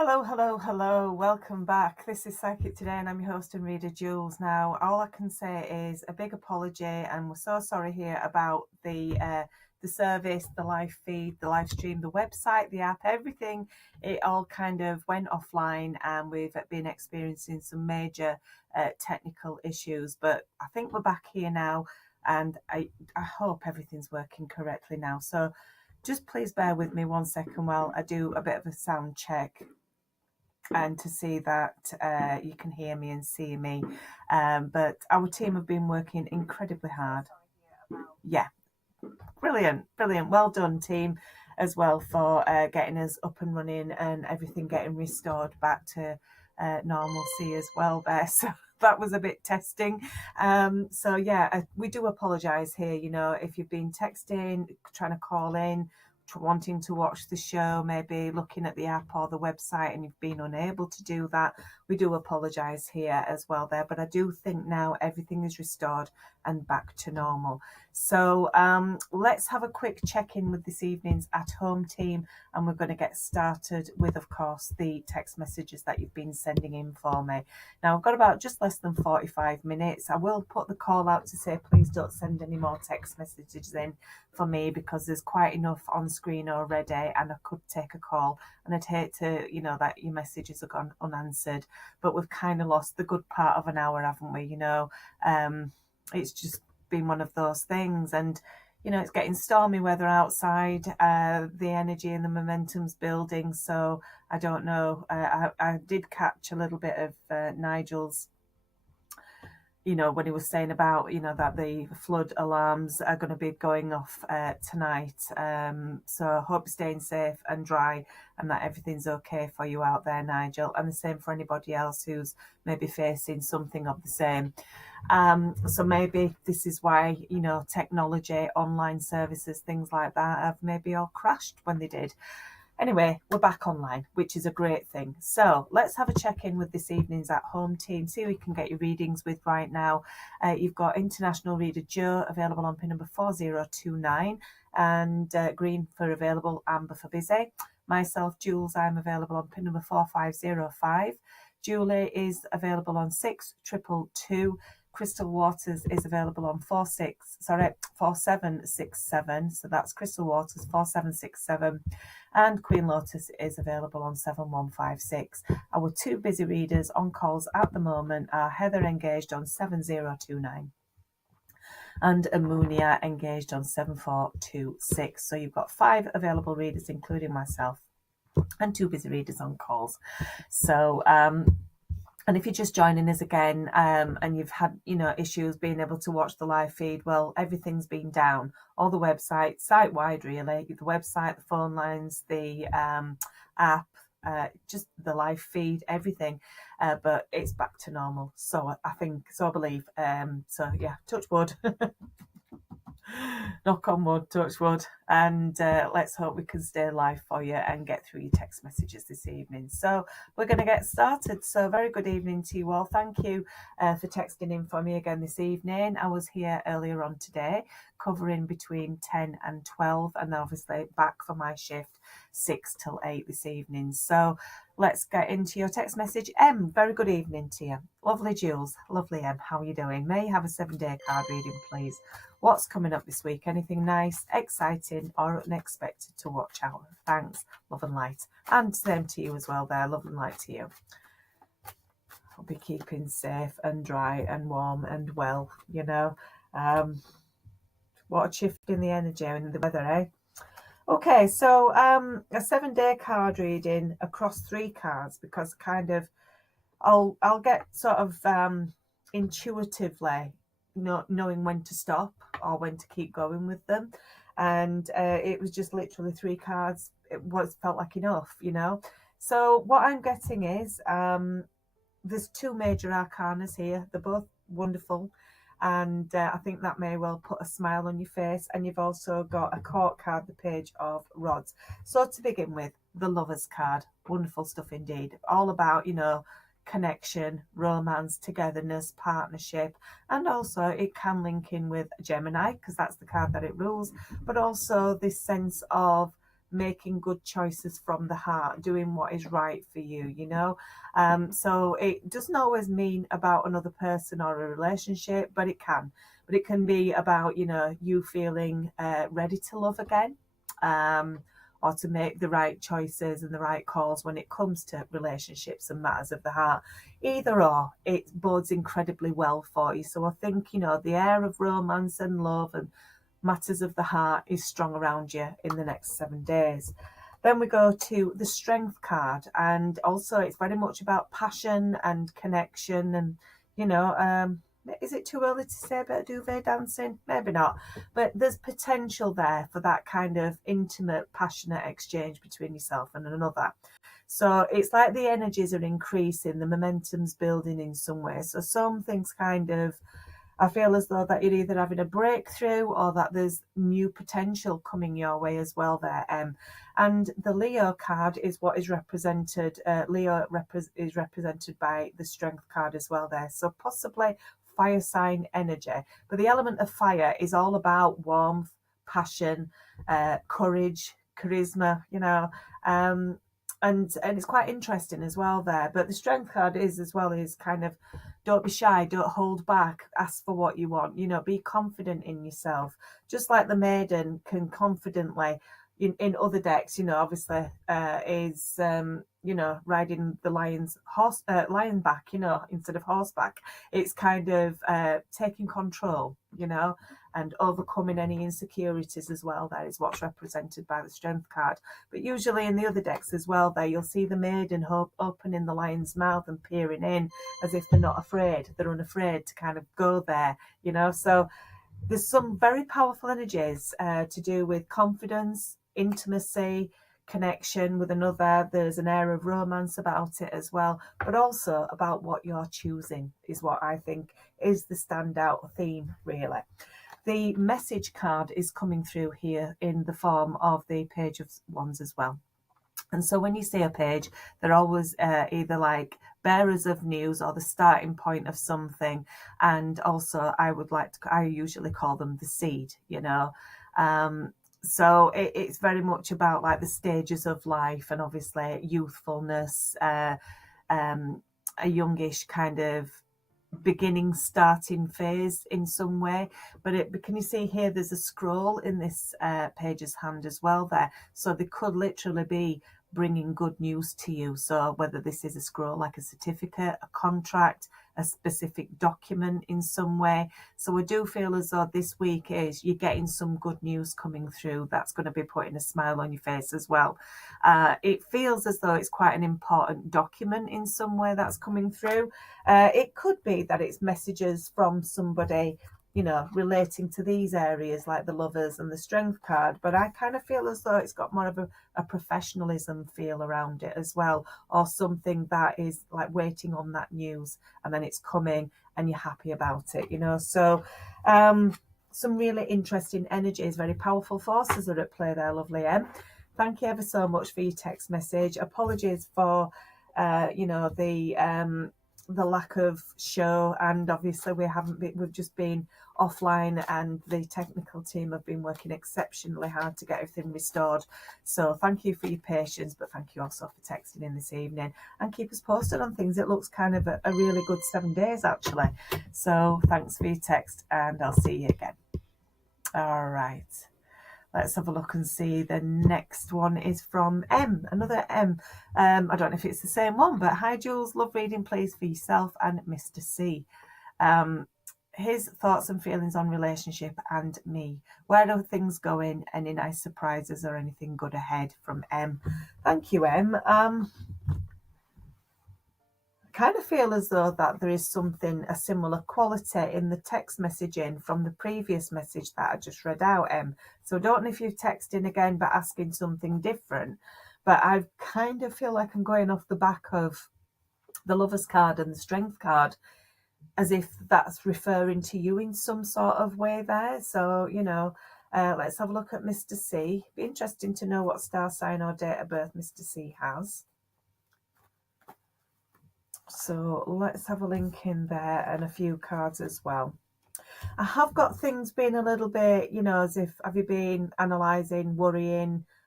Hello, hello, hello. Welcome back. This is Psychic Today, and I'm your host and reader, Jules. Now, all I can say is a big apology, and we're so sorry here about the service, the live feed, the live stream, the website, the app, everything. It all kind of went offline, and we've been experiencing some major technical issues. But I think we're back here now, and I hope everything's working correctly now. So just please bear with me 1 second while I do a bit of a sound check and to see that you can hear me and see me. But our team have been working incredibly hard. Yeah, brilliant, brilliant. Well done, team, as well for getting us up and running and everything getting restored back to normalcy as well there. So that was a bit testing. So yeah, we do apologise here. You know, if you've been texting, trying to call in, wanting to watch the show, maybe looking at the app or the website, and you've been unable to do that, we do apologise here as well there. But I do think now everything is restored and back to normal. So let's have a quick check-in with this evening's at home team, and we're going to get started with, of course, the text messages that you've been sending in for me. Now, I've got about just less than 45 minutes. I will put the call out to say please don't send any more text messages in for me, because there's quite enough on screen already, and I could take a call, and I'd hate to, that your messages have gone unanswered. But we've kind of lost the good part of an hour, haven't we? It's just been one of those things, and it's getting stormy weather outside. The energy and the momentum's building, so I don't know. I did catch a little bit of Nigel's, when he was saying about, that the flood alarms are going to be going off tonight. So I hope you're staying safe and dry, and that everything's okay for you out there, Nigel. And the same for anybody else who's maybe facing something of the same. So maybe this is why, technology, online services, things like that have maybe all crashed when they did. Anyway, we're back online, which is a great thing. So let's have a check-in with this evening's at home team, see who we can get your readings with right now. You've got International Reader Joe available on pin number 4029, and green for available, amber for busy. Myself, Jules, I'm available on pin number 4505. Julie is available on 6222. Crystal Waters is available on 4767. So that's Crystal Waters 4767. And Queen Lotus is available on 7156. Our two busy readers on calls at the moment are Heather, engaged on 7029, and Amunia, engaged on 7426. So you've got 5 available readers, including myself, and 2 busy readers on calls. So and if you're just joining us again, and you've had, issues being able to watch the live feed, well, everything's been down. All the websites, site-wide really, the website, the phone lines, the app, just the live feed, everything. But it's back to normal. So I think, so I believe. So yeah, touch wood. Knock on wood, touch wood, and let's hope we can stay live for you and get through your text messages this evening. So we're going to get started. So very good evening to you all. Thank you for texting in for me again this evening. I was here earlier on today covering between 10 and 12, and obviously back for my shift 6 till 8 this evening. So let's get into your text message. Very good evening to you. Lovely Jules, lovely how are you doing? May you have a 7-day card reading, please? What's coming up this week? Anything nice, exciting, or unexpected to watch out? Thanks, love and light. And same to you as well there, love and light to you. I'll be keeping safe and dry and warm and well, What a shift in the energy and the weather, eh? Okay, so a 7-day card reading across 3 cards, because kind of I'll get sort of intuitively knowing when to stop or when to keep going with them, and it was just literally 3 cards. It felt like enough, So what I'm getting is there's 2 major arcanas here. They're both wonderful, and I think that may well put a smile on your face. And you've also got a court card, the Page of Rods. So to begin with, the Lovers card, wonderful stuff indeed, all about connection, romance, togetherness, partnership, and also it can link in with Gemini, because that's the card that it rules, but also this sense of making good choices from the heart, doing what is right for you, you know. So it doesn't always mean about another person or a relationship, but it can. But it can be about, you know, you feeling ready to love again. Um, or to make the right choices and the right calls when it comes to relationships and matters of the heart. Either or, it bodes incredibly well for you. So I think, you know, the air of romance and love and matters of the heart is strong around you in the next 7 days. Then we go to the strength card, and also it's very much about passion and connection. And, you know, is it too early to say about duvet dancing? Maybe not, but there's potential there for that kind of intimate, passionate exchange between yourself and another. So it's like the energies are increasing, the momentum's building in some way. So some things kind of, I feel as though that you're either having a breakthrough or that there's new potential coming your way as well there. And the Leo card is what is represented. Is represented by the Strength card as well there. So possibly fire sign energy. But the element of fire is all about warmth, passion, courage, charisma, you know. And it's quite interesting as well there. But the Strength card is as well is kind of, don't be shy, don't hold back, ask for what you want, you know, be confident in yourself. Just like the maiden can confidently in other decks, you know, obviously is you know, riding the lion back, you know, instead of horseback. It's kind of taking control, you know, and overcoming any insecurities as well. That is what's represented by the Strength card. But usually in the other decks as well there, you'll see the maiden opening the lion's mouth and peering in as if they're not afraid, they're unafraid to kind of go there, you know. So there's some very powerful energies to do with confidence, intimacy, connection with another. There's an air of romance about it as well, but also about what you're choosing is what I think is the standout theme, really. The message card is coming through here in the form of the Page of Wands as well. And so when you see a page, they're always either like bearers of news or the starting point of something. And also I usually call them the seed, you know. So it's very much about like the stages of life and obviously youthfulness, a youngish kind of beginning starting phase in some way. But can you see here there's a scroll in this page's hand as well there, so they could literally be bringing good news to you. So whether this is a scroll like a certificate, a contract, a specific document in some way. So I do feel as though this week is you're getting some good news coming through that's going to be putting a smile on your face as well. It feels as though it's quite an important document in some way that's coming through. It could be that it's messages from somebody, you know, relating to these areas like the Lovers and the Strength card, but I kind of feel as though it's got more of a professionalism feel around it as well, or something that is like waiting on that news and then it's coming and you're happy about it, you know. So some really interesting energies, very powerful forces are at play there, lovely Em. Thank you ever so much for your text message. Apologies for you know, the lack of show, and obviously we've just been offline and the technical team have been working exceptionally hard to get everything restored. So thank you for your patience, but thank you also for texting in this evening and keep us posted on things. It looks kind of a really good 7 days actually. So thanks for your text and I'll see you again. All right. Let's have a look and see. The next one is from M, another M. I don't know if it's the same one, but hi Jules, love reading please for yourself and Mr. C. His thoughts and feelings on relationship and me. Where are things going? Any nice surprises or anything good ahead? From M. Thank you, M. Kind of feel as though that there is something, a similar quality in the text messaging from the previous message that I just read out, so I don't know if you've texted in again but asking something different, but I kind of feel like I'm going off the back of the Lovers card and the Strength card as if that's referring to you in some sort of way there. So, you know, let's have a look at Mr. C. Be interesting to know what star sign or date of birth Mr. C has. So let's have a link in there and a few cards as well. I have got things being a little bit, you know, as if, have you been analysing, worrying,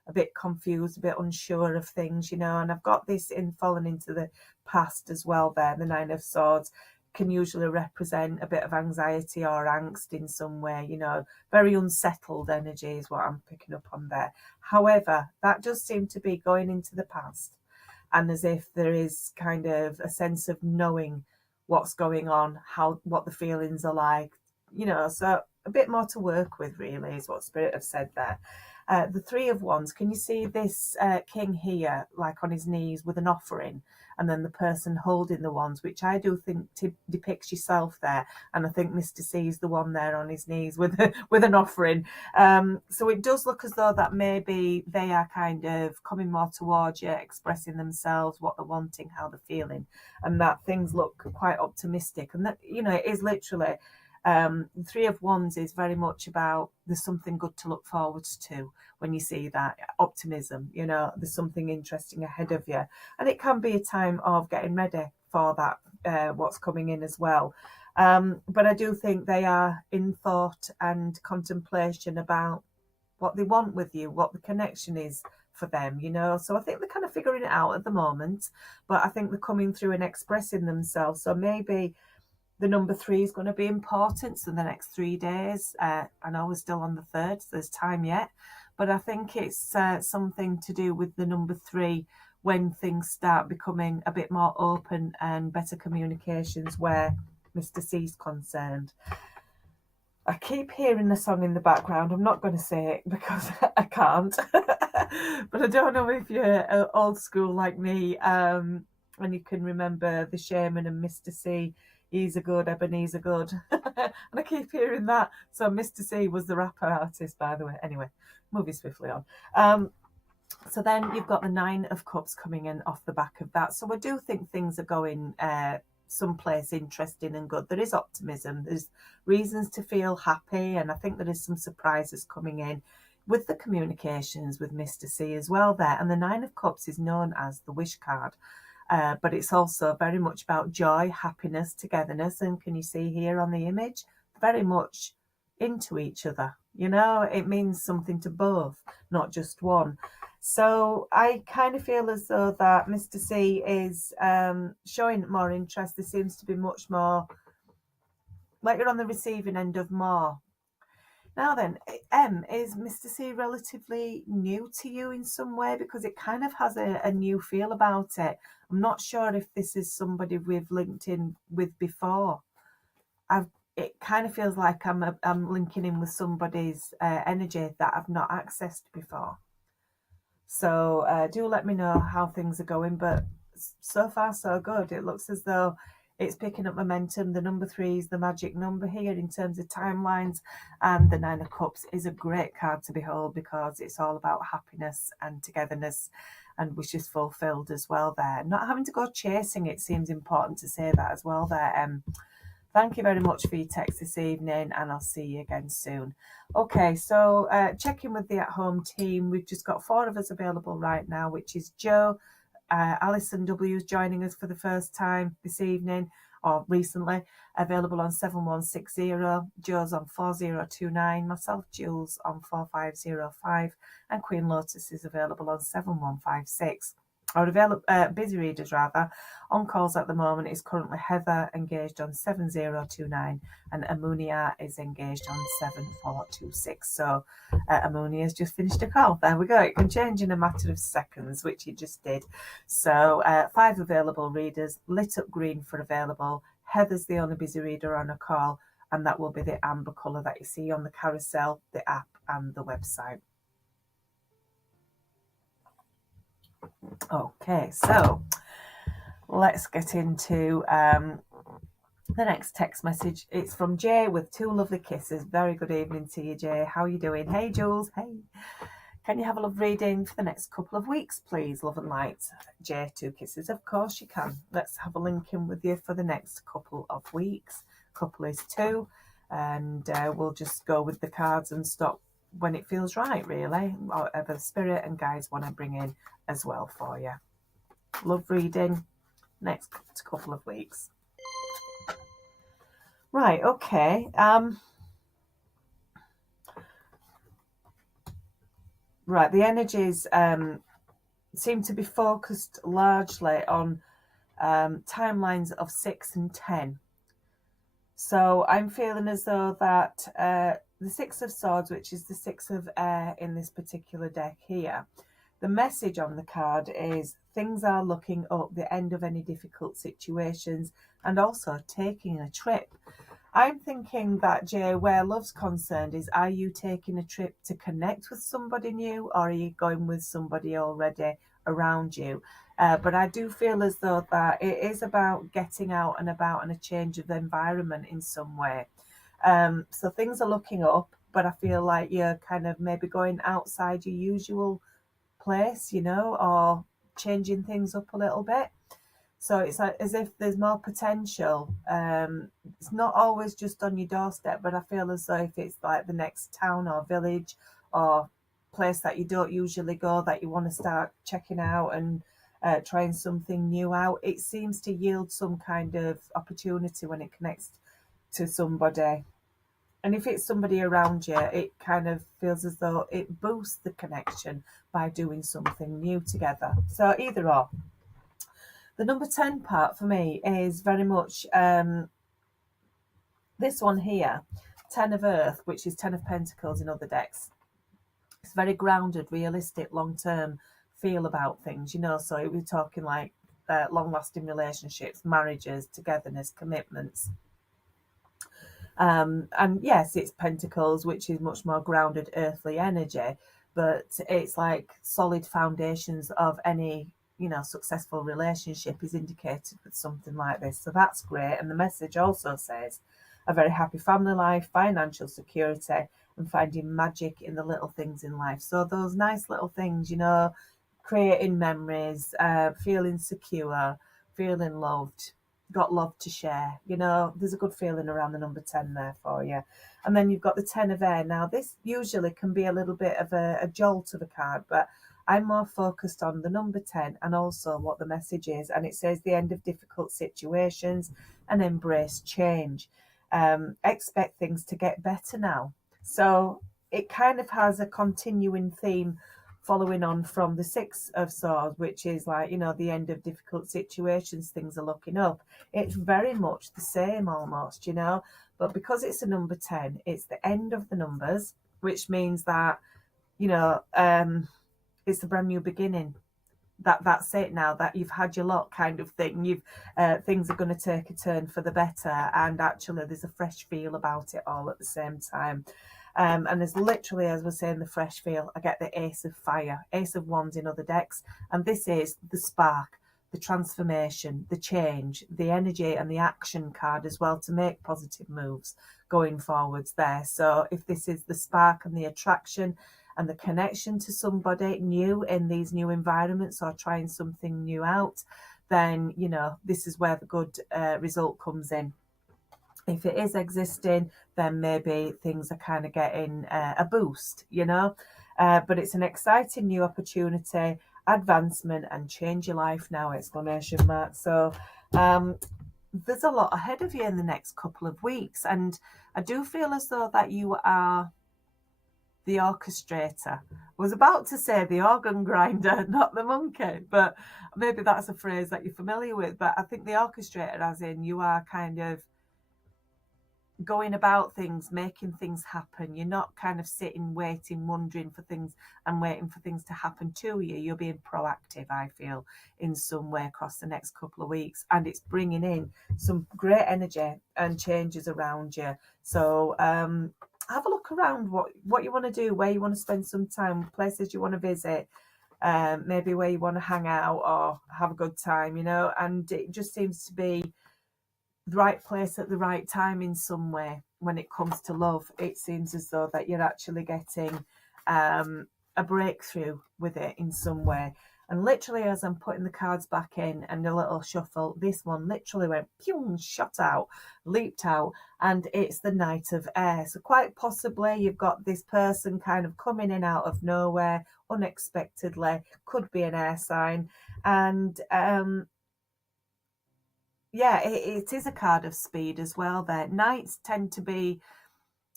a bit confused, a bit unsure of things, you know. And I've got this in fallen into the past as well there. The Nine of Swords can usually represent a bit of anxiety or angst in some way, you know, very unsettled energy is what I'm picking up on there. However, that does seem to be going into the past, and as if there is kind of a sense of knowing what's going on, what the feelings are like, you know, so a bit more to work with really is what Spirit have said there. The Three of Wands, can you see this king here, like on his knees with an offering, and then the person holding the wands, which I do think depicts yourself there. And I think Mr. C is the one there on his knees with with an offering. So it does look as though that maybe they are kind of coming more towards you, expressing themselves, what they're wanting, how they're feeling, and that things look quite optimistic. And that, you know, it is literally the Three of Wands is very much about there's something good to look forward to when you see that optimism, you know, there's something interesting ahead of you. And it can be a time of getting ready for that, what's coming in as well. But I do think they are in thought and contemplation about what they want with you, what the connection is for them, you know. So I think they're kind of figuring it out at the moment, but I think they're coming through and expressing themselves. So maybe the number 3 is going to be important. So the next 3 days, I know we're still on the 3rd, so there's time yet, but I think it's something to do with the number 3 when things start becoming a bit more open and better communications where Mr. C's concerned. I keep hearing the song in the background. I'm not going to say it because I can't, but I don't know if you're old school like me, and you can remember the Shaman and Mr. C. He's a good, Ebenezer good. And I keep hearing that. So Mr. C was the rapper artist, by the way. Anyway, moving swiftly on. So then you've got the Nine of Cups coming in off the back of that. So I do think things are going someplace interesting and good. There is optimism. There's reasons to feel happy. And I think there is some surprises coming in with the communications with Mr. C as well there. And the Nine of Cups is known as the wish card. But it's also very much about joy, happiness, togetherness. And can you see here on the image? Very much into each other. You know, it means something to both, not just one. So I kind of feel as though that Mr. C is showing more interest. There seems to be much more, like you're on the receiving end of more. Now then, is Mr. C relatively new to you in some way? Because it kind of has a new feel about it. I'm not sure if this is somebody we've linked in with before. It kind of feels like I'm linking in with somebody's energy that I've not accessed before. So do let me know how things are going. But so far, so good. It looks as though it's picking up momentum. The number 3 is the magic number here in terms of timelines, and the Nine of Cups is a great card to behold because it's all about happiness and togetherness and wishes fulfilled as well there. Not having to go chasing it seems important to say that as well there. Thank you very much for your text this evening, and I'll see you again soon. Okay, so check in with the at-home team. We've just got 4 of us available right now, which is Joe, Alison W is joining us for the first time this evening, or recently, available on 7160. Joe's on 4029. Myself, Jules, on 4505. And Queen Lotus is available on 7156. Our busy readers rather on calls at the moment is currently Heather, engaged on 7029, and Amunia is engaged on 7426. So Amunia has just finished a call. There we go. It can change in a matter of seconds, which it just did. So 5 available readers, lit up green for available. Heather's the only busy reader on a call, and that will be the amber colour that you see on the carousel, the app and the website. Okay, so let's get into the next text message. It's from Jay with 2 lovely kisses. Very good evening to you, Jay. How are you doing? Hey, Jules. Hey. Can you have a love reading for the next couple of weeks, please? Love and light. Jay, 2 kisses. Of course you can. Let's have a link in with you for the next couple of weeks. Couple is 2. And we'll just go with the cards and stop when it feels right, really. Whatever spirit and guides want to bring in as well for you. Love reading next couple of weeks. Right, okay. Right, the energies seem to be focused largely on timelines of 6 and 10. So I'm feeling as though that the Six of Swords, which is the Six of Air in this particular deck here, the message on the card is things are looking up, the end of any difficult situations, and also taking a trip. I'm thinking that, Jay, where love's concerned is, are you taking a trip to connect with somebody new, or are you going with somebody already around you? But I do feel as though that it is about getting out and about and a change of environment in some way. So things are looking up, but I feel like you're kind of maybe going outside your usual place, or changing things up a little bit. So it's like as if there's more potential. It's not always just on your doorstep, but I feel as though if it's like the next town or village or place that you don't usually go, that you want to start checking out and trying something new out, it seems to yield some kind of opportunity when it connects to somebody. And if it's somebody around you, it kind of feels as though it boosts the connection by doing something new together. So either or. The number 10 part for me is very much this one here, 10 of Earth, which is 10 of Pentacles in other decks. It's very grounded, realistic, long term feel about things, So we're talking like long lasting relationships, marriages, togetherness, commitments. And yes, it's Pentacles, which is much more grounded, earthly energy, but it's like solid foundations of any successful relationship is indicated with something like this. So that's great. And the message also says a very happy family life, financial security, and finding magic in the little things in life. So those nice little things, creating memories, feeling secure, feeling loved, got love to share. There's a good feeling around the number 10 there for you. And then you've got the 10 of Air. Now, this usually can be a little bit of a jolt of a card, but I'm more focused on the number 10 and also what the message is. And it says the end of difficult situations and embrace change. Expect things to get better now. So it kind of has a continuing theme following on from the Six of Swords, which is like, the end of difficult situations, things are looking up. It's very much the same almost, but because it's a number 10, it's the end of the numbers, which means that, it's a brand new beginning. That's it now, that you've had your lot kind of thing. You've things are going to take a turn for the better, and actually there's a fresh feel about it all at the same time. And there's literally, as we're saying, the fresh feel, I get the Ace of Fire, Ace of Wands in other decks, and this is the spark, the transformation, the change, the energy, and the action card as well to make positive moves going forwards there. So if this is the spark and the attraction and the connection to somebody new in these new environments or trying something new out, then this is where the good result comes in. If it is existing, then maybe things are kind of getting a boost, but it's an exciting new opportunity, advancement, and change your life now, exclamation mark. So there's a lot ahead of you in the next couple of weeks, and I do feel as though that you are the orchestrator. I was about to say the organ grinder, not the monkey, but maybe that's a phrase that you're familiar with. But I think the orchestrator, as in you are kind of going about things, making things happen. You're not kind of sitting, waiting, wondering for things and waiting for things to happen to you. You're being proactive, I feel, in some way across the next couple of weeks. And it's bringing in some great energy and changes around you. So have a look around what you want to do, where you want to spend some time, places you want to visit, maybe where you want to hang out or have a good time, and it just seems to be the right place at the right time in some way when it comes to love. It seems as though that you're actually getting a breakthrough with it in some way. And literally, as I'm putting the cards back in and a little shuffle, this one literally went pew, shot out, leaped out, and it's the Knight of Air. So quite possibly you've got this person kind of coming in out of nowhere unexpectedly, could be an air sign, and yeah, it is a card of speed as well there. Knights tend to be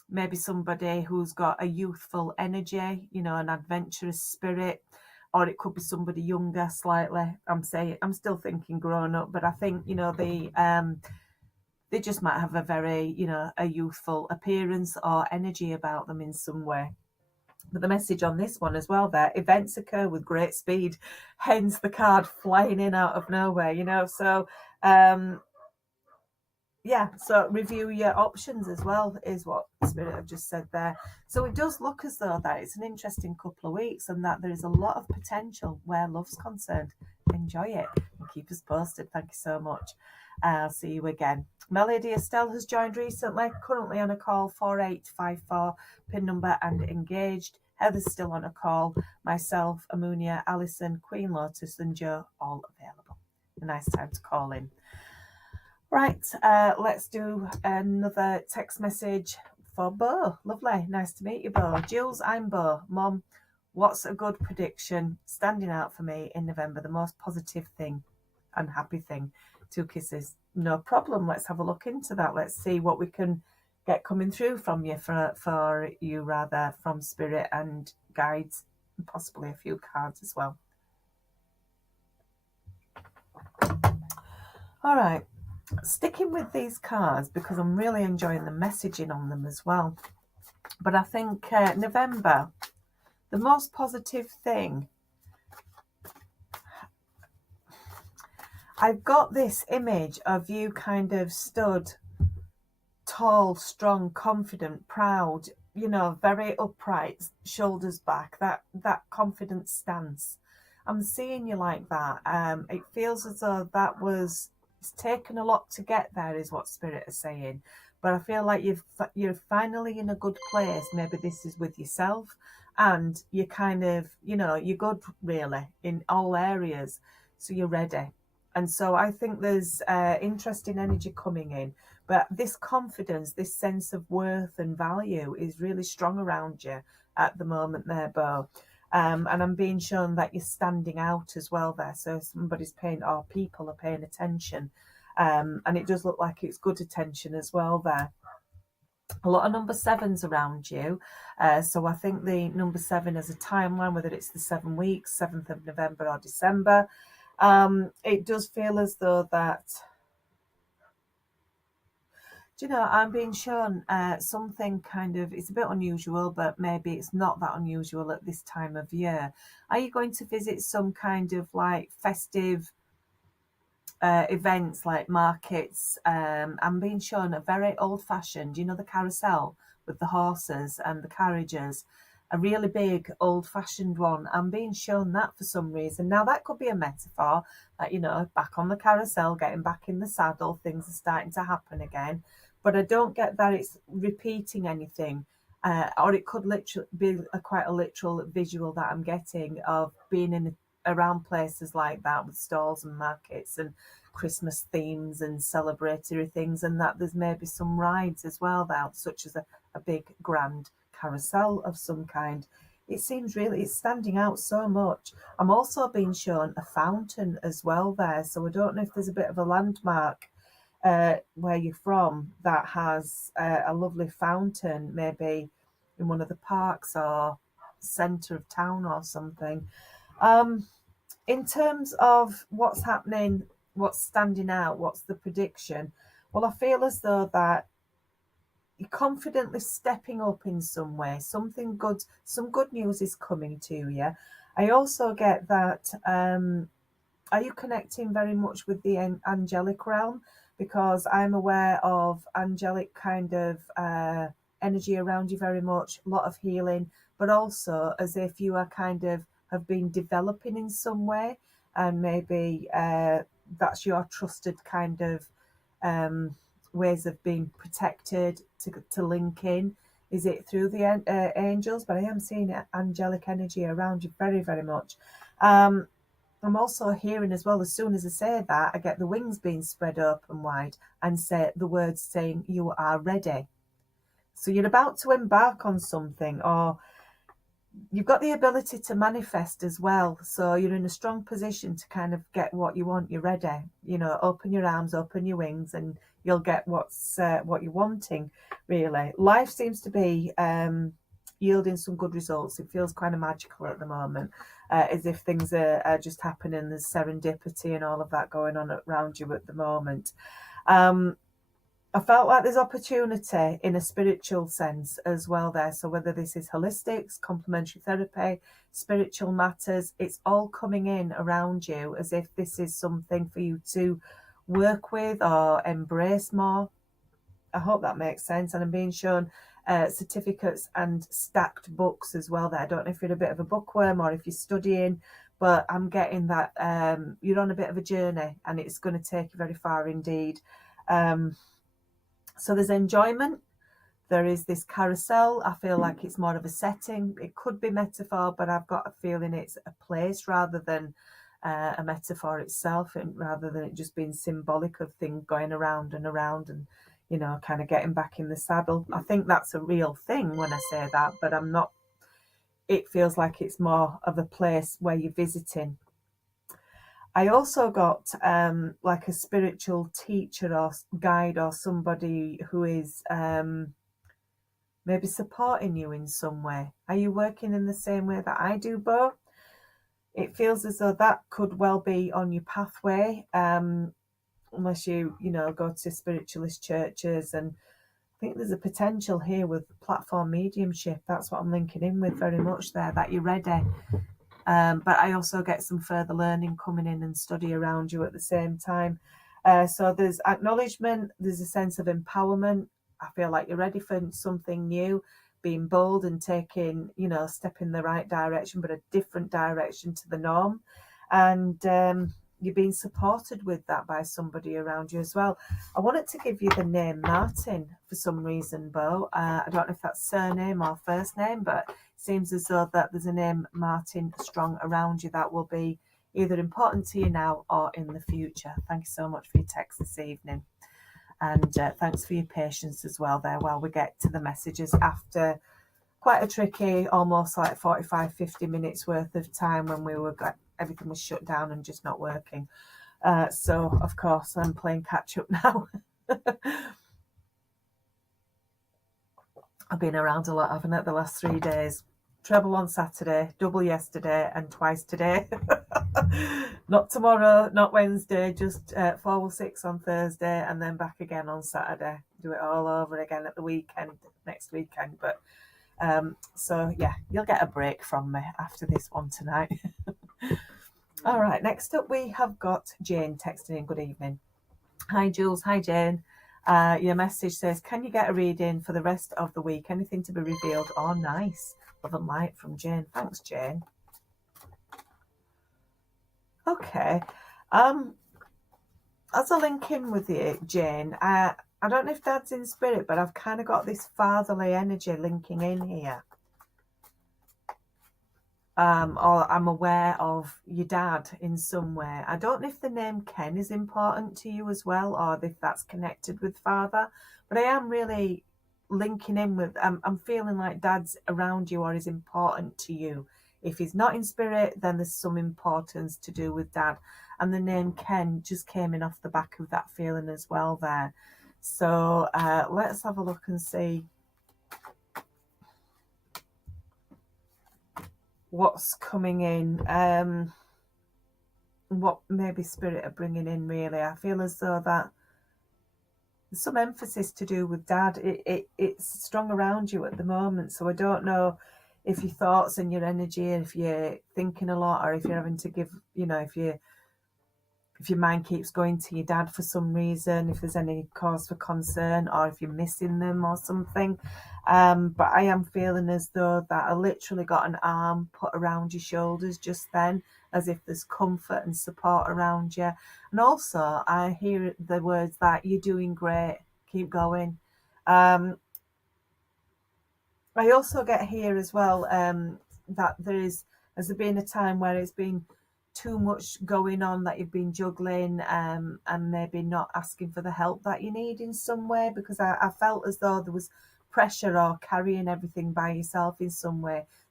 maybe somebody who's got a youthful energy, you know, an adventurous spirit, or it could be somebody younger slightly. I'm still thinking grown up, but I think, you know, they just might have a very, you know, a youthful appearance or energy about them in some way. But the message on this one as well there, events occur with great speed, hence the card flying in out of nowhere, you know. So yeah, so review your options as well is what Spirit have just said there. So it does look as though that it's an interesting couple of weeks and that there is a lot of potential where love's concerned. Enjoy it and keep us posted. Thank you so much. I'll see you again. Melody Estelle has joined recently, currently on a call 4854, pin number and engaged. Heather's still on a call. Myself, Amunia, Alison, Queen Lotus and Joe, all available. A nice time to call in. Right, let's do another text message for Bo. Lovely, nice to meet you, Bo. Jules, I'm Bo. Mom, what's a good prediction standing out for me in November? The most positive thing and happy thing. 2 kisses. No problem. Let's have a look into that. Let's see what we can get coming through from you for you rather from Spirit and guides, and possibly a few cards as well. All right. Sticking with these cards because I'm really enjoying the messaging on them as well. But I think November, the most positive thing, I've got this image of you kind of stood tall, strong, confident, proud, you know, very upright, shoulders back, that confident stance. I'm seeing you like that. It feels as though it's taken a lot to get there, is what Spirit is saying. But I feel like you're finally in a good place. Maybe this is with yourself, and you're kind of, you know, you're good really in all areas. So you're ready. And so I think there's interesting energy coming in. But this confidence, this sense of worth and value is really strong around you at the moment there, Bo. And I'm being shown that you're standing out as well there. So somebody's paying, or people are paying attention. And it does look like it's good attention as well there. A lot of number 7s around you. So I think the number 7 has a timeline, whether it's the 7 weeks, 7th of November or December. It does feel as though that, do you know, I'm being shown something kind of, it's a bit unusual, but maybe it's not that unusual at this time of year. Are you going to visit some kind of like festive events like markets? I'm being shown a very old-fashioned, you know, the carousel with the horses and the carriages, a really big old-fashioned one. I'm being shown that for some reason. Now that could be a metaphor, that, you know, back on the carousel, getting back in the saddle, things are starting to happen again. But I don't get that it's repeating anything. Or it could literally be quite a literal visual that I'm getting of being around places like that with stalls and markets and Christmas themes and celebratory things, and that there's maybe some rides as well there, such as a big grand carousel of some kind. It seems really, it's standing out so much. I'm also being shown a fountain as well there, so I don't know if there's a bit of a landmark where you're from that has a lovely fountain, maybe in one of the parks or centre of town or something. In terms of what's happening, what's standing out, what's the prediction? Well, I feel as though that you're confidently stepping up in some way. Something good, some good news is coming to you. I also get that, are you connecting very much with the angelic realm? Because I'm aware of angelic kind of energy around you very much, a lot of healing, but also as if you are kind of have been developing in some way, and maybe that's your trusted kind of ways of being protected to link in. Is it through the angels? But I am seeing angelic energy around you very, very much. I'm also hearing as well, as soon as I say that, I get the wings being spread open wide and say the words saying you are ready. So you're about to embark on something, or you've got the ability to manifest as well. So you're in a strong position to kind of get what you want. You're ready. Open your arms, open your wings, and you'll get what you're wanting. Really, life seems to be yielding some good results. It feels kind of magical at the moment, as if things are just happening. There's serendipity and all of that going on around you at the moment. I felt like there's opportunity in a spiritual sense as well there. So whether this is holistics, complementary therapy, spiritual matters, it's all coming in around you as if this is something for you to work with or embrace more. I hope that makes sense. And I'm being shown certificates and stacked books as well there. I don't know if you're a bit of a bookworm or if you're studying, but I'm getting that you're on a bit of a journey and it's going to take you very far indeed. So there's enjoyment. There is this carousel. I feel like it's more of a setting. It could be metaphor, but I've got a feeling it's a place rather than a metaphor itself, and rather than it just being symbolic of things going around and around and, kind of getting back in the saddle. I think that's a real thing when I say that, but I'm not. It feels like it's more of a place where you're visiting. I also got like a spiritual teacher or guide or somebody who is maybe supporting you in some way. Are you working in the same way that I do, Bo? It feels as though that could well be on your pathway, unless you go to spiritualist churches. And I think there's a potential here with platform mediumship. That's what I'm linking in with very much there, that you're ready. But I also get some further learning coming in and study around you at the same time. So there's acknowledgement, there's a sense of empowerment. I feel like you're ready for something new, being bold and taking, a step in the right direction, but a different direction to the norm. And you're being supported with that by somebody around you as well. I wanted to give you the name Martin for some reason, Bo. I don't know if that's surname or first name, but seems as though that there's a name Martin strong around you that will be either important to you now or in the future. Thank you so much for your text this evening. And thanks for your patience as well there while we get to the messages after quite a tricky, almost like 45, 50 minutes worth of time when everything was shut down and just not working. So, of course, I'm playing catch up now. I've been around a lot, haven't I, the last 3 days. Treble on Saturday, double yesterday, and twice today. Not tomorrow, not Wednesday, just 4 or 6 on Thursday, and then back again on Saturday. Do it all over again at the weekend, next weekend. But so, yeah, you'll get a break from me after this one tonight. All right, next up we have got Jane texting in. Good evening. Hi, Jules. Hi, Jane. Your message says, can you get a reading for the rest of the week? Anything to be revealed? Oh, nice. Love and light from Jane. Thanks, Jane. Okay. As I link in with you, Jane, I don't know if Dad's in spirit, but I've kind of got this fatherly energy linking in here. Or I'm aware of your dad in some way. I don't know if the name Ken is important to you as well, or if that's connected with father, but I am really linking in with, I'm feeling like Dad's around you or is important to you. If he's not in spirit, then there's some importance to do with Dad. And the name Ken just came in off the back of that feeling as well there. So let's have a look and see what's coming in, what maybe spirit are bringing in. Really, I feel as though that there's some emphasis to do with Dad. It's strong around you at the moment, so I don't know if your thoughts and your energy, if you're thinking a lot, or if you're having to give, if your mind keeps going to your dad for some reason, if there's any cause for concern, or if you're missing them or something. But I am feeling as though that I literally got an arm put around your shoulders just then, as if there's comfort and support around you. And also I hear the words that you're doing great, keep going. I also get here as well that has there been a time where it's been too much going on, that you've been juggling and maybe not asking for the help that you need in some way, because I felt as though there was pressure or carrying everything by yourself in some way.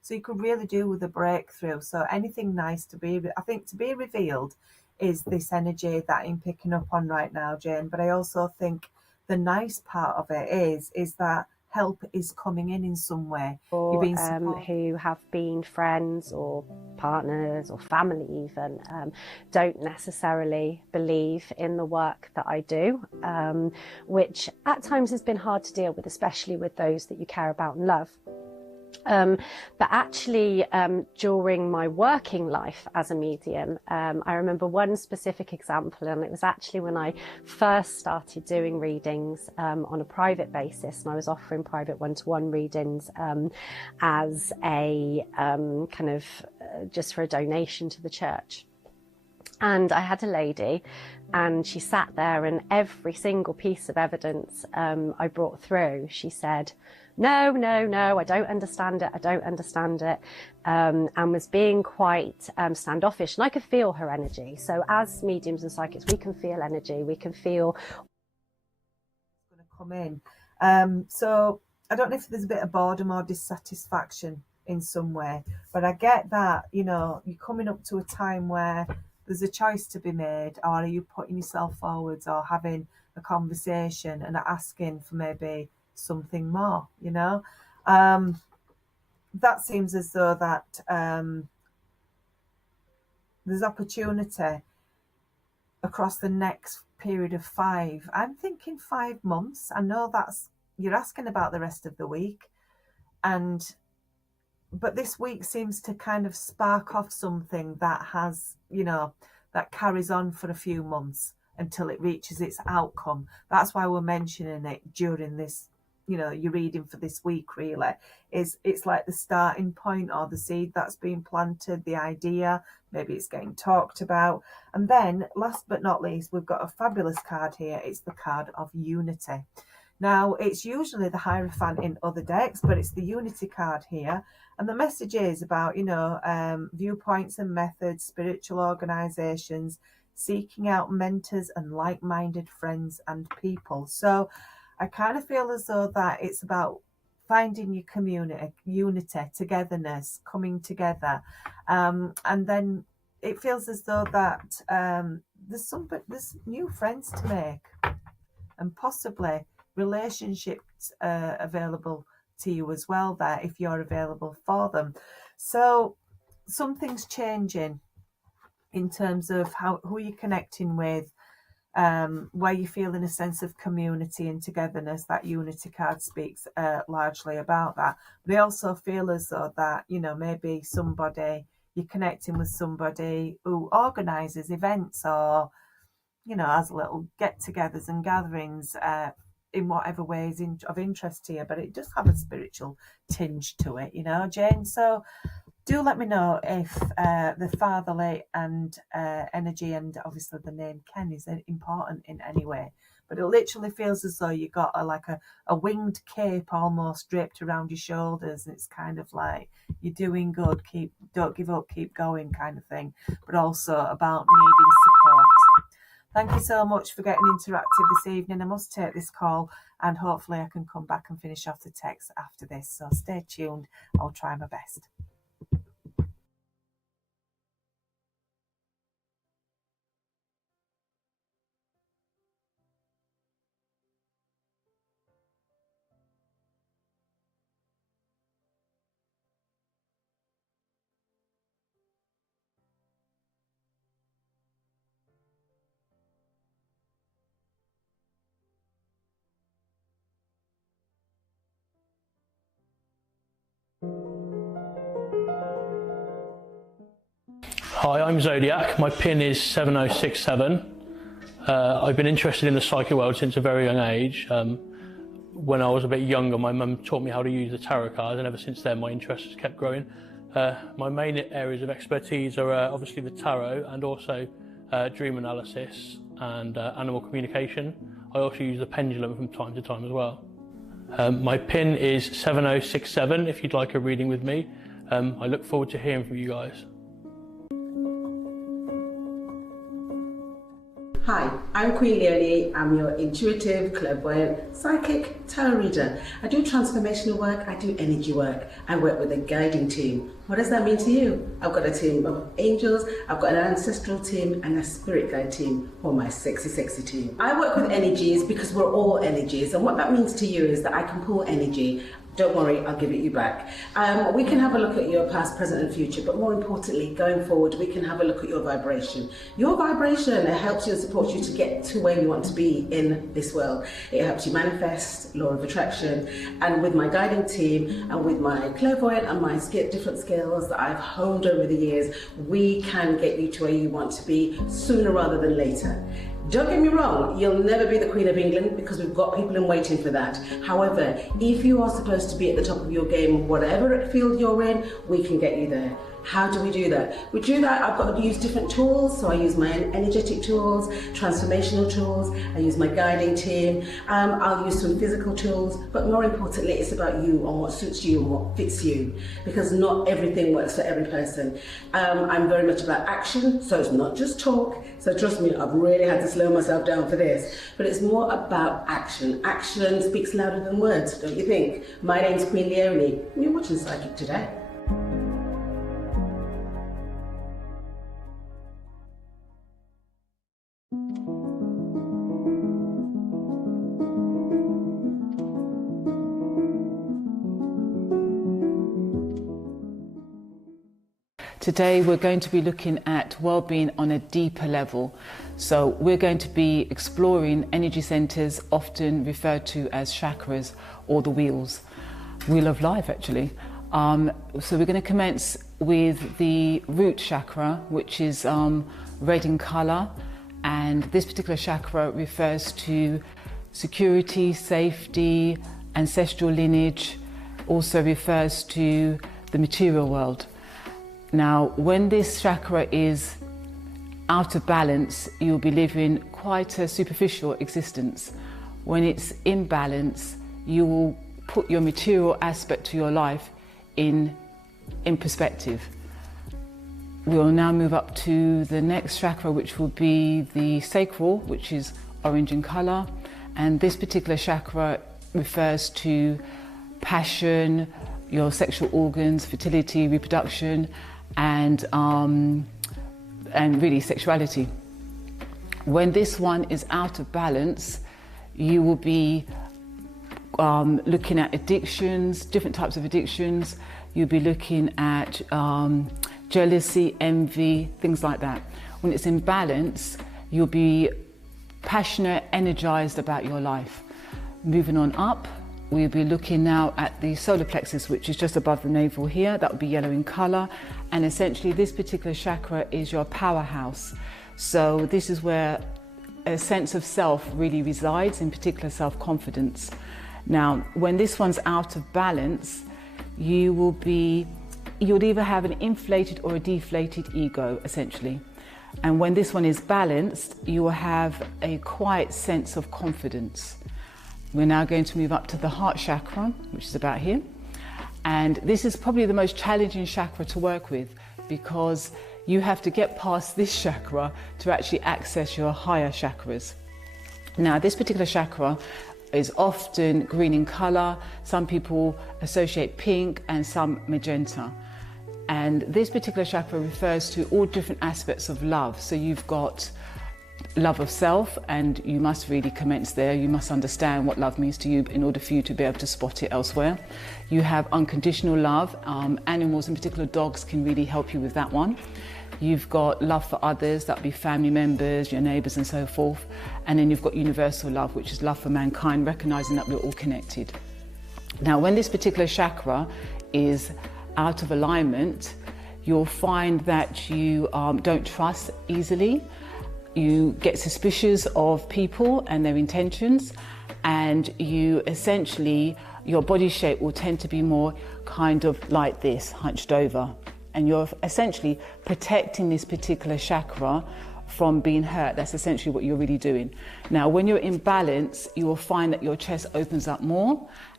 So you could really do with a breakthrough. So anything nice to be, I think, to be revealed is this energy that I'm picking up on right now, Jane. But I also think the nice part of it is that help is coming in some way. You're being who have been friends or partners or family even, don't necessarily believe in the work that I do, which at times has been hard to deal with, especially with those that you care about and love. But actually, during my working life as a medium, I remember one specific example, and it was actually when I first started doing readings on a private basis, and I was offering private one-to-one readings as a just for a donation to the church. And I had a lady, and she sat there, and every single piece of evidence I brought through, she said, no, I don't understand it, and was being quite standoffish. And I could feel her energy. So as mediums and psychics, we can feel energy, we can feel it's going to come in. So I don't know if there's a bit of boredom or dissatisfaction in some way, but I get that, you're coming up to a time where there's a choice to be made, or are you putting yourself forwards or having a conversation and asking for maybe something more, that seems as though that there's opportunity across the next period of 5. I'm thinking 5 months. I know that's, you're asking about the rest of the week, but this week seems to kind of spark off something that has, that carries on for a few months until it reaches its outcome. That's why we're mentioning it during this, you're reading for this week, really. It's like the starting point or the seed that's been planted, the idea, maybe it's getting talked about. And then last but not least, we've got a fabulous card here. It's the card of unity. Now, it's usually the Hierophant in other decks, but it's the Unity card here. And the message is about, viewpoints and methods, spiritual organizations, seeking out mentors and like-minded friends and people. So I kind of feel as though that it's about finding your community, unity, togetherness, coming together. And then it feels as though that there's new friends to make, and possibly relationships available to you as well there if you're available for them. So something's changing in terms of who you're connecting with, where you're feeling a sense of community and togetherness. That Unity card speaks largely about that. But I also feel as though that, maybe you're connecting with somebody who organises events or, has little get-togethers and gatherings in whatever ways of interest to you, but it does have a spiritual tinge to it, Jane. So do let me know if the fatherly and energy and obviously the name Ken is important in any way. But it literally feels as though you got a winged cape almost draped around your shoulders, and it's kind of like you're doing good, don't give up, keep going kind of thing, but also about needing support. Thank you so much for getting interactive this evening. I must take this call, and hopefully I can come back and finish off the text after this. So stay tuned. I'll try my best. Hi, I'm Zodiac. My PIN is 7067. I've been interested in the psychic world since a very young age. When I was a bit younger, my mum taught me how to use the tarot cards, and ever since then my interest has kept growing. My main areas of expertise are obviously the tarot and also dream analysis and animal communication. I also use the pendulum from time to time as well. My PIN is 7067 if you'd like a reading with me. I look forward to hearing from you guys. Hi, Hi, I'm Queen Leonie. I'm your intuitive, clairvoyant, psychic tarot reader. I do transformational work, I do energy work. I work with a guiding team. What does that mean to you? I've got a team of angels, I've got an ancestral team and a spirit guide team, or my sexy, sexy team. I work with energies because we're all energies, and what that means to you is that I can pull energy. Don't worry, I'll give it you back. We can have a look at your past, present and future, but more importantly, going forward, we can have a look at your vibration. Your vibration helps you and supports you to get to where you want to be in this world. It helps you manifest, law of attraction, and with my guiding team and with my clairvoyant and my different skills that I've honed over the years, we can get you to where you want to be sooner rather than later. Don't get me wrong, you'll never be the Queen of England because we've got people in waiting for that. However, if you are supposed to be at the top of your game, whatever field you're in, we can get you there. How do we do that? We do that, I've got to use different tools. So I use my energetic tools, transformational tools, I use my guiding team, I'll use some physical tools, but more importantly, it's about you and what suits you and what fits you, because not everything works for every person. I'm very much about action, so it's not just talk. So trust me, I've really had to slow myself down for this, but it's more about action. Action speaks louder than words, don't you think? My name's Queen Leonie, and you're watching Psychic Today. Today we're going to be looking at well-being on a deeper level. So we're going to be exploring energy centers, often referred to as chakras or the wheel of life actually. So we're going to commence with the root chakra, which is red in color, and this particular chakra refers to security, safety, ancestral lineage, also refers to the material world. Now, when this chakra is out of balance, you'll be living quite a superficial existence. When it's in balance, you will put your material aspect to your life in perspective. We'll now move up to the next chakra, which will be the sacral, which is orange in color. And this particular chakra refers to passion, your sexual organs, fertility, reproduction, and really sexuality. When this one is out of balance, you will be looking at addictions, different types of addictions. You'll be looking at jealousy, envy, things like that. When it's in balance, you'll be passionate, energized about your life. Moving on up, we'll be looking now at the solar plexus, which is just above the navel here. That will be yellow in color. And essentially this particular chakra is your powerhouse. So this is where a sense of self really resides, in particular self-confidence. Now, when this one's out of balance, you'll either have an inflated or a deflated ego, essentially. And when this one is balanced, you will have a quiet sense of confidence. We're now going to move up to the heart chakra, which is about here. And this is probably the most challenging chakra to work with, because you have to get past this chakra to actually access your higher chakras. Now, this particular chakra is often green in color. Some people associate pink and some magenta. And this particular chakra refers to all different aspects of love. So you've got love of self, and you must really commence there. You must understand what love means to you in order for you to be able to spot it elsewhere. You have unconditional love. Animals, in particular dogs, can really help you with that one. You've got love for others, that would be family members, your neighbors and so forth. And then you've got universal love, which is love for mankind, recognizing that we're all connected. Now, when this particular chakra is out of alignment, you'll find that you don't trust easily. You get suspicious of people and their intentions, and you essentially, your body shape will tend to be more kind of like this, hunched over. And you're essentially protecting this particular chakra from being hurt. That's essentially what you're really doing. Now, when you're in balance, you will find that your chest opens up more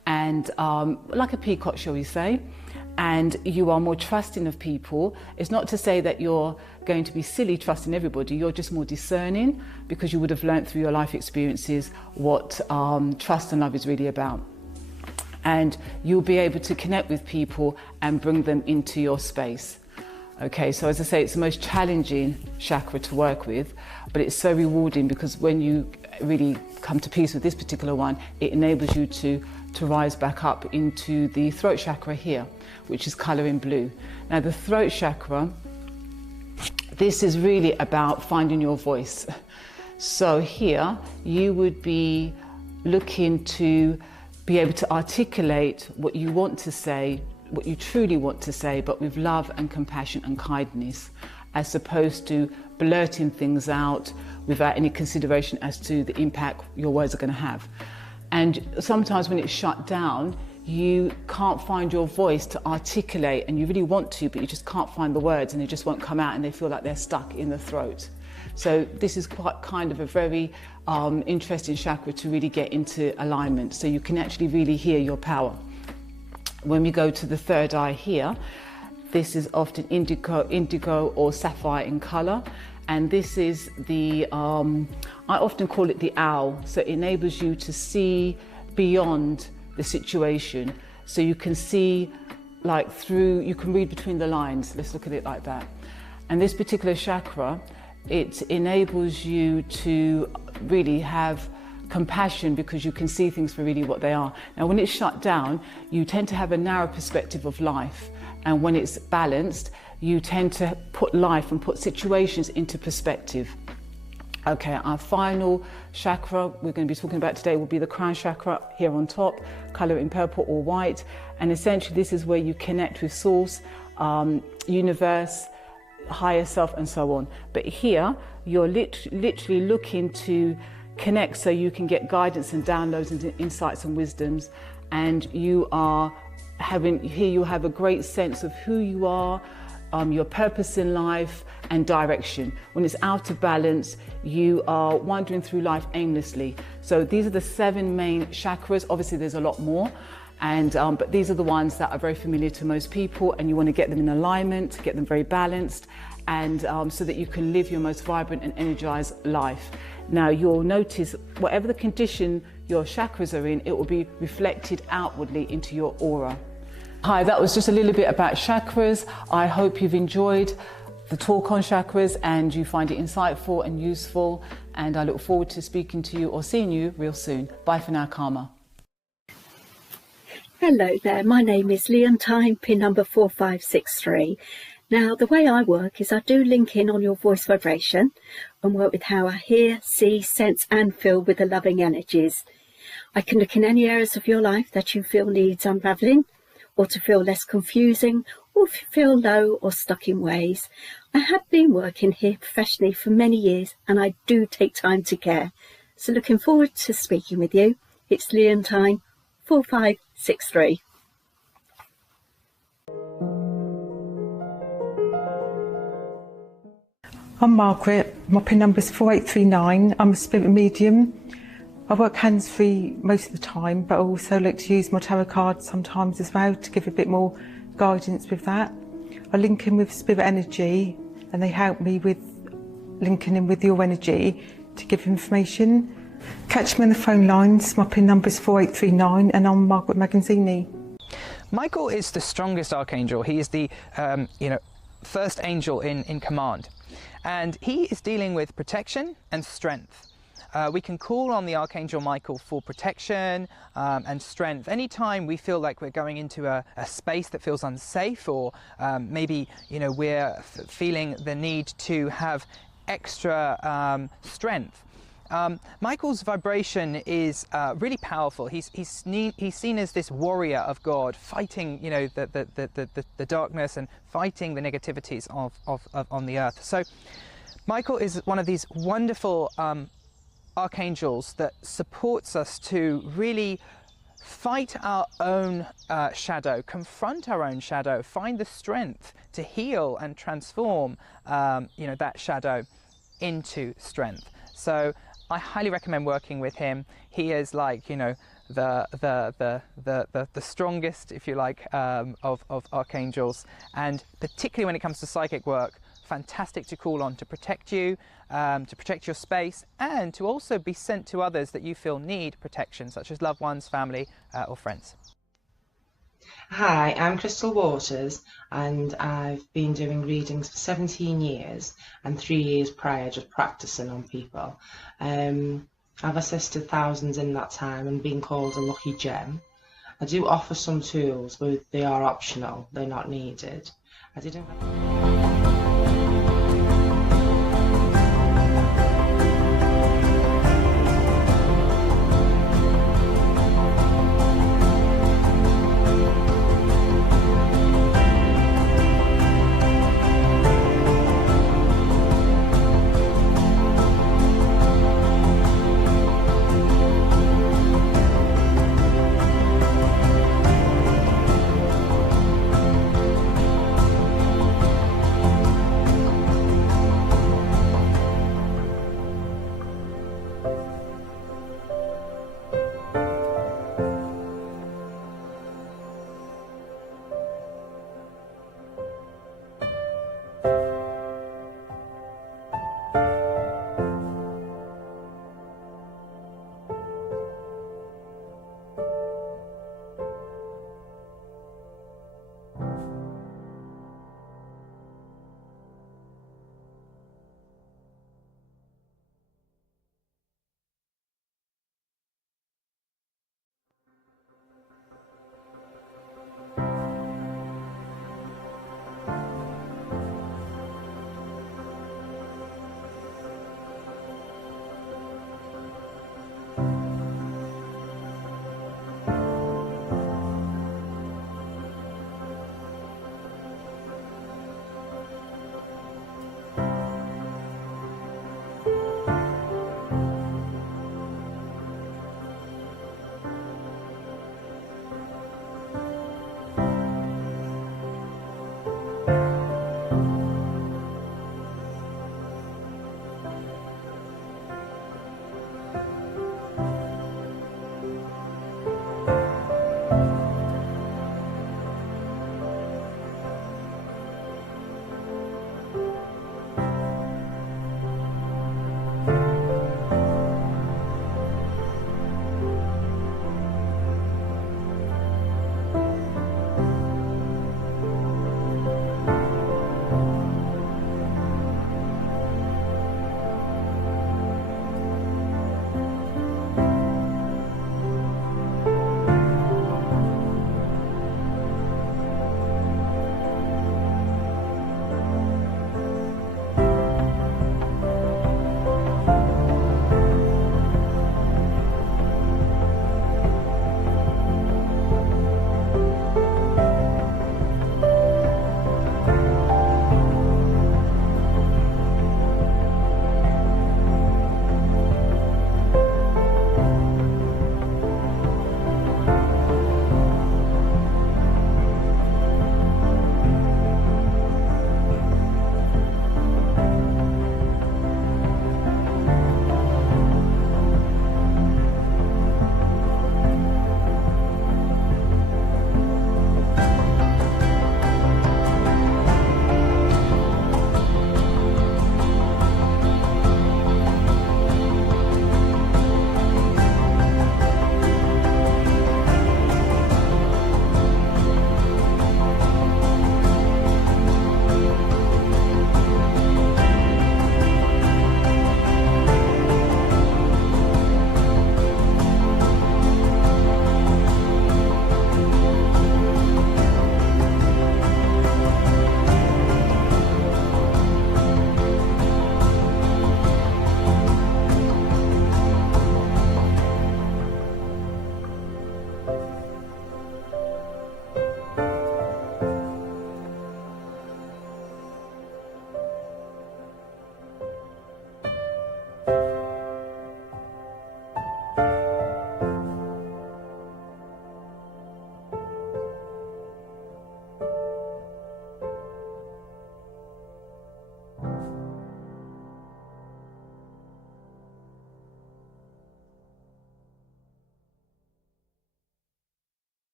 and like a peacock, shall we say, and you are more trusting of people. It's not to say that you're going to be silly trusting everybody, you're just more discerning because you would have learnt through your life experiences what trust and love is really about. And you'll be able to connect with people and bring them into your space. Okay, so as I say, it's the most challenging chakra to work with, but it's so rewarding because when you really come to peace with this particular one, it enables you to rise back up into the throat chakra here, which is colour in blue. Now the throat chakra, this is really about finding your voice. So here you would be looking to be able to articulate what you want to say, what you truly want to say, but with love and compassion and kindness, as opposed to blurting things out without any consideration as to the impact your words are going to have. And sometimes when it's shut down, you can't find your voice to articulate, and you really want to, but you just can't find the words and they just won't come out and they feel like they're stuck in the throat. So this is quite kind of a very interesting chakra to really get into alignment, so you can actually really hear your power. When we go to the third eye here, this is often indigo or sapphire in colour, and this is the, I often call it the owl, so it enables you to see beyond the situation, so you can see like through, you can read between the lines, let's look at it like that. And this particular chakra, it enables you to really have compassion because you can see things for really what they are. Now when it's shut down, you tend to have a narrow perspective of life, and when it's balanced, you tend to put life and put situations into perspective. Okay, our final chakra we're going to be talking about today will be the crown chakra here on top, colour in purple or white, and essentially this is where you connect with source, universe, higher self and so on. But here you're literally looking to connect so you can get guidance and downloads and insights and wisdoms, and you are having, here you have a great sense of who you are, your purpose in life and direction. When it's out of balance, you are wandering through life aimlessly. So these are the 7 main chakras. Obviously there's a lot more, and but these are the ones that are very familiar to most people, and you want to get them in alignment, get them very balanced, and so that you can live your most vibrant and energized life. Now you'll notice whatever the condition your chakras are in, it will be reflected outwardly into your aura. Hi, that was just a little bit about chakras. I hope you've enjoyed the talk on chakras and you find it insightful and useful, and I look forward to speaking to you or seeing you real soon. Bye for now, Karma. Hello there, my name is Leontine, pin number 4563. Now, the way I work is I do link in on your voice vibration and work with how I hear, see, sense and feel with the loving energies. I can look in any areas of your life that you feel needs unravelling, or to feel less confusing, or if you feel low or stuck in ways. I have been working here professionally for many years, and I do take time to care. So looking forward to speaking with you. It's Leontine, 4563. I'm Margaret, my pin number is 4839. I'm a spirit medium. I work hands-free most of the time, but I also like to use my tarot cards sometimes as well to give a bit more guidance with that. I link in with spirit energy, and they help me with linking in with your energy to give information. Catch me on the phone lines. My pin number is 4839, and I'm Margaret Magazzini. Michael is the strongest archangel. He is the first angel in command, and he is dealing with protection and strength. We can call on the Archangel Michael for protection and strength anytime we feel like we're going into a space that feels unsafe, or maybe we're feeling the need to have extra strength. Michael's vibration is really powerful. He's seen as this warrior of God, fighting the darkness and fighting the negativities on the earth. So Michael is one of these wonderful archangels that supports us to really fight our own shadow, confront our own shadow, find the strength to heal and transform that shadow into strength. So I highly recommend working with him. He is like, you know, the strongest, if you like, of archangels, and particularly when it comes to psychic work, fantastic to call on to protect you, to protect your space, and to also be sent to others that you feel need protection, such as loved ones, family, or friends. Hi, I'm Crystal Waters, and I've been doing readings for 17 years and 3 years prior just practicing on people. I've assisted thousands in that time and been called a lucky gem. I do offer some tools, but they are optional, they're not needed. I didn't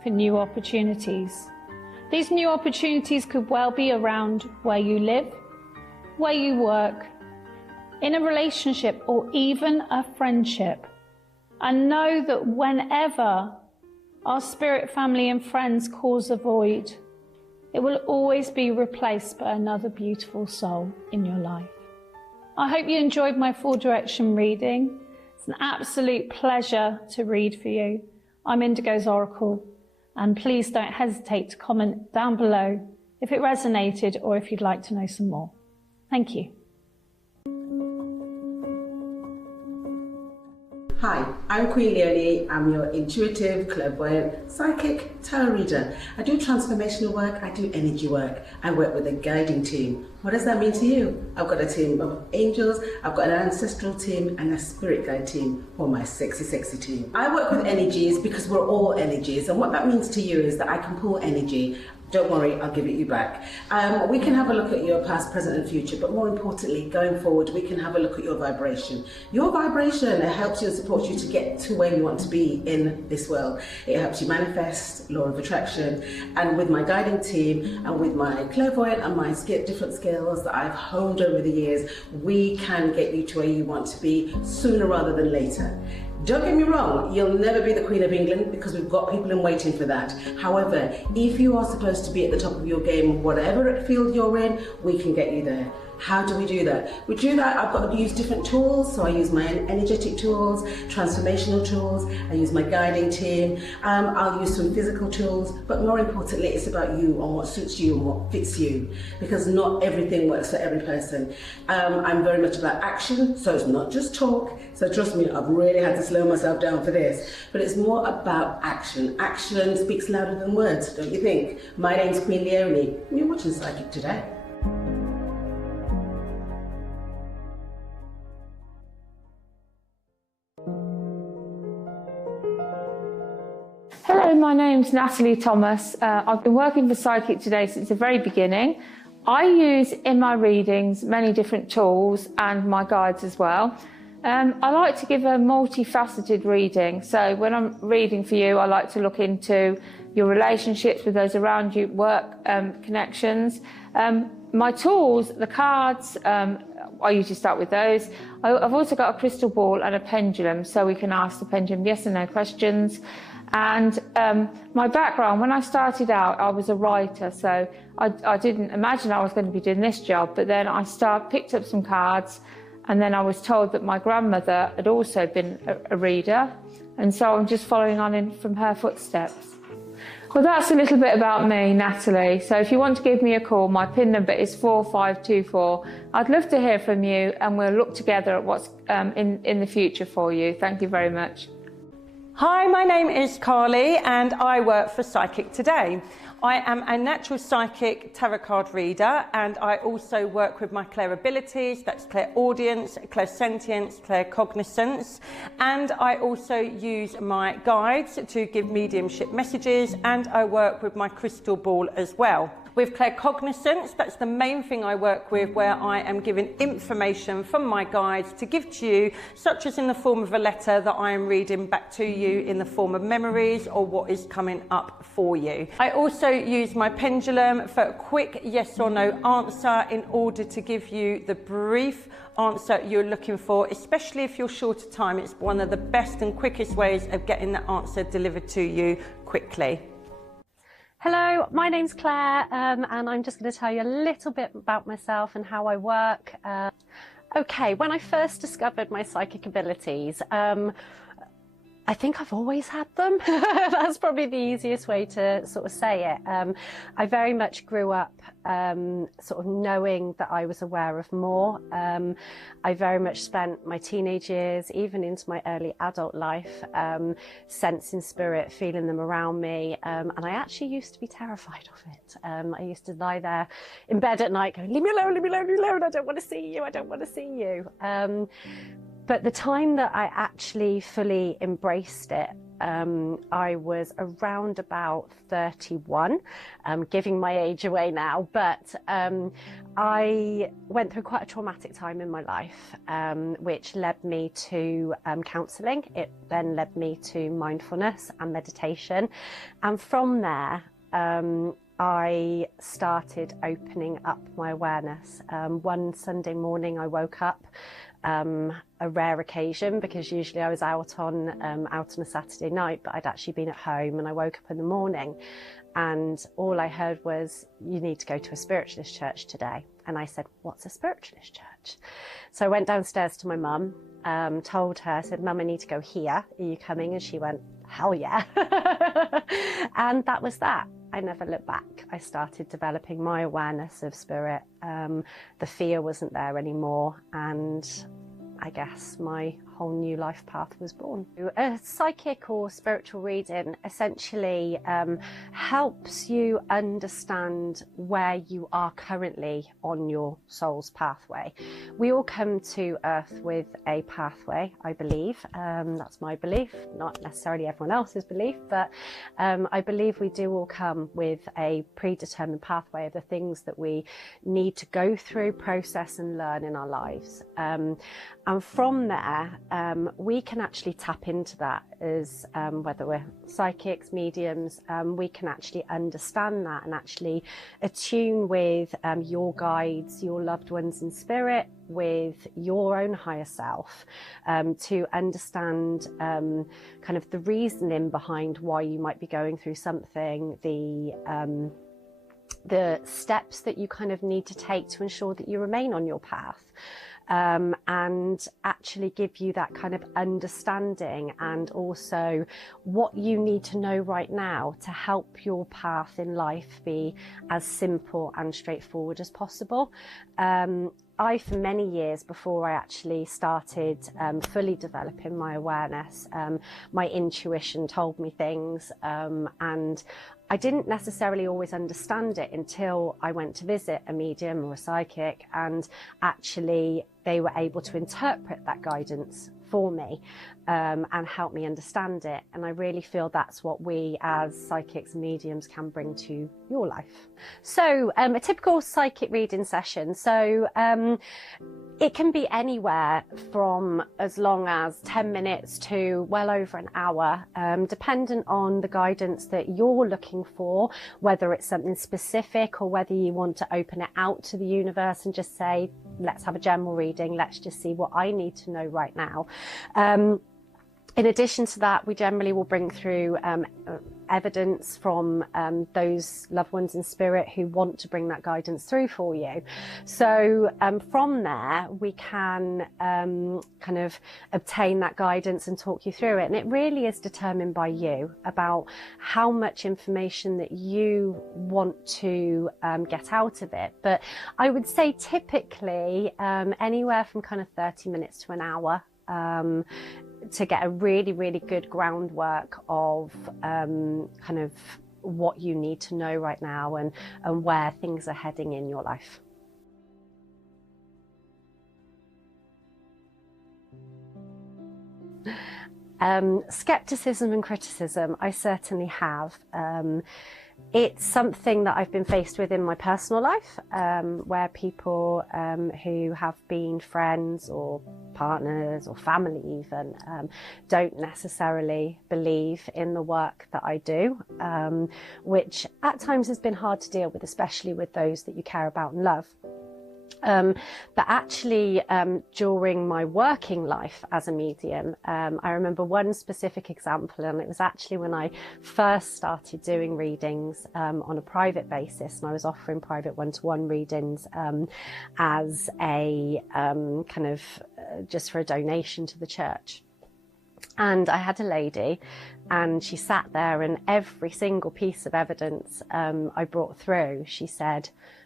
for new opportunities. These new opportunities could well be around where you live, where you work, in a relationship, or even a friendship. And know that whenever our spirit family and friends cause a void, it will always be replaced by another beautiful soul in your life. I hope you enjoyed my 4-direction reading. It's an absolute pleasure to read for you. I'm Indigo's Oracle, and please don't hesitate to comment down below if it resonated or if you'd like to know some more. Thank you. Hi, I'm Queen Leonie. I'm your intuitive, clairvoyant, psychic tarot reader. I do transformational work, I do energy work. I work with a guiding team. What does that mean to you? I've got a team of angels, I've got an ancestral team and a spirit guide team, or my sexy, sexy team. I work with energies because we're all energies, and what that means to you is that I can pull energy. Don't worry, I'll give it you back. We can have a look at your past, present and future, but more importantly, going forward, we can have a look at your vibration. Your vibration helps you and supports you to get to where you want to be in this world. It helps you manifest law of attraction, and with my guiding team and with my clairvoyant and my different skills that I've honed over the years, we can get you to where you want to be sooner rather than later. Don't get me wrong, you'll never be the Queen of England because we've got people in waiting for that. However, if you are supposed to be at the top of your game, whatever field you're in, we can get you there. How do we do that? We do that, I've got to use different tools. So I use my energetic tools, transformational tools, I use my guiding team, I'll use some physical tools, but more importantly, it's about you and what suits you and what fits you, because not everything works for every person. I'm very much about action, so it's not just talk. So trust me, I've really had to slow myself down for this, but it's more about action. Action speaks louder than words, don't you think? My name's Queen Leonie, and you're watching Psychic Today. Hello, my name's Natalie Thomas. I've been working for Psychic Today since the very beginning. I use in my readings many different tools and my guides as well. I like to give a multifaceted reading. So when I'm reading for you, I like to look into your relationships with those around you, work connections. My tools, the cards, I usually start with those. I've also got a crystal ball and a pendulum, so we can ask the pendulum yes and no questions. And my background, when I started out, I was a writer, so I didn't imagine I was going to be doing this job, but then I picked up some cards, and then I was told that my grandmother had also been a reader, and so I'm just following on from her footsteps. Well, that's a little bit about me, Natalie. So if you want to give me a call, my PIN number is 4524. I'd love to hear from you, and we'll look together at what's in the future for you. Thank you very much. Hi, my name is Carly and I work for Psychic Today. I am a natural psychic tarot card reader, and I also work with my clair abilities, that's clairaudience, clairsentience, claircognizance, and I also use my guides to give mediumship messages, and I work with my crystal ball as well. With claircognizance, that's the main thing I work with, where I am giving information from my guides to give to you, such as in the form of a letter that I am reading back to you in the form of memories or what is coming up for you. I also use my pendulum for a quick yes or no answer in order to give you the brief answer you're looking for, especially if you're short of time. It's one of the best and quickest ways of getting the answer delivered to you quickly. Hello, my name's Claire, and I'm just going to tell you a little bit about myself and how I work. Okay, when I first discovered my psychic abilities, I think I've always had them. That's probably the easiest way to sort of say it. I very much grew up sort of knowing that I was aware of more. I very much spent my teenage years, even into my early adult life, sensing spirit, feeling them around me. And I actually used to be terrified of it. I used to lie there in bed at night going, leave me alone, leave me alone, leave me alone. I don't want to see you. I don't want to see you. But the time that I actually fully embraced it I was around about 31, giving my age away now, but I went through quite a traumatic time in my life, which led me to counselling. It then led me to mindfulness and meditation. And from there, I started opening up my awareness. One Sunday morning I woke up, a rare occasion because usually I was out on a Saturday night, but I'd actually been at home, and I woke up in the morning and all I heard was, "You need to go to a spiritualist church today." And I said, "What's a spiritualist church?" So I went downstairs to my mum, told her, I said, "Mum, I need to go here. Are you coming?" And she went, "Hell yeah." And that was that. I never looked back. I started developing my awareness of spirit. The fear wasn't there anymore, and I guess my whole new life path was born. A psychic or spiritual reading essentially helps you understand where you are currently on your soul's pathway. We all come to Earth with a pathway, I believe. That's my belief, not necessarily everyone else's belief, but I believe we do all come with a predetermined pathway of the things that we need to go through, process and learn in our lives. And from there, we can actually tap into that as whether we're psychics, mediums, we can actually understand that and actually attune with your guides, your loved ones in spirit, with your own higher self, to understand kind of the reasoning behind why you might be going through something, the steps that you kind of need to take to ensure that you remain on your path. And actually give you that kind of understanding, and also what you need to know right now to help your path in life be as simple and straightforward as possible. I, for many years before I actually started fully developing my awareness, my intuition told me things, and I didn't necessarily always understand it until I went to visit a medium or a psychic, and actually they were able to interpret that guidance for me and help me understand it. And I really feel that's what we as psychics and mediums can bring to your life. So a typical psychic reading session. So it can be anywhere from as long as 10 minutes to well over an hour, dependent on the guidance that you're looking for, whether it's something specific or whether you want to open it out to the universe and just say, let's have a general reading, let's just see what I need to know right now. In addition to that, we generally will bring through evidence from those loved ones in spirit who want to bring that guidance through for you. So from there, we can kind of obtain that guidance and talk you through it. And it really is determined by you about how much information that you want to get out of it. But I would say typically anywhere from kind of 30 minutes to an hour. To get a really, really good groundwork of kind of what you need to know right now and where things are heading in your life. Skepticism and criticism, I certainly have. It's something that I've been faced with in my personal life, where people who have been friends or partners or family even don't necessarily believe in the work that I do, which at times has been hard to deal with, especially with those that you care about and love. But actually, during my working life as a medium, I remember one specific example, and it was actually when I first started doing readings on a private basis, and I was offering private one-to-one readings as a kind of just for a donation to the church. And I had a lady, and she sat there, and every single piece of evidence I brought through, she said,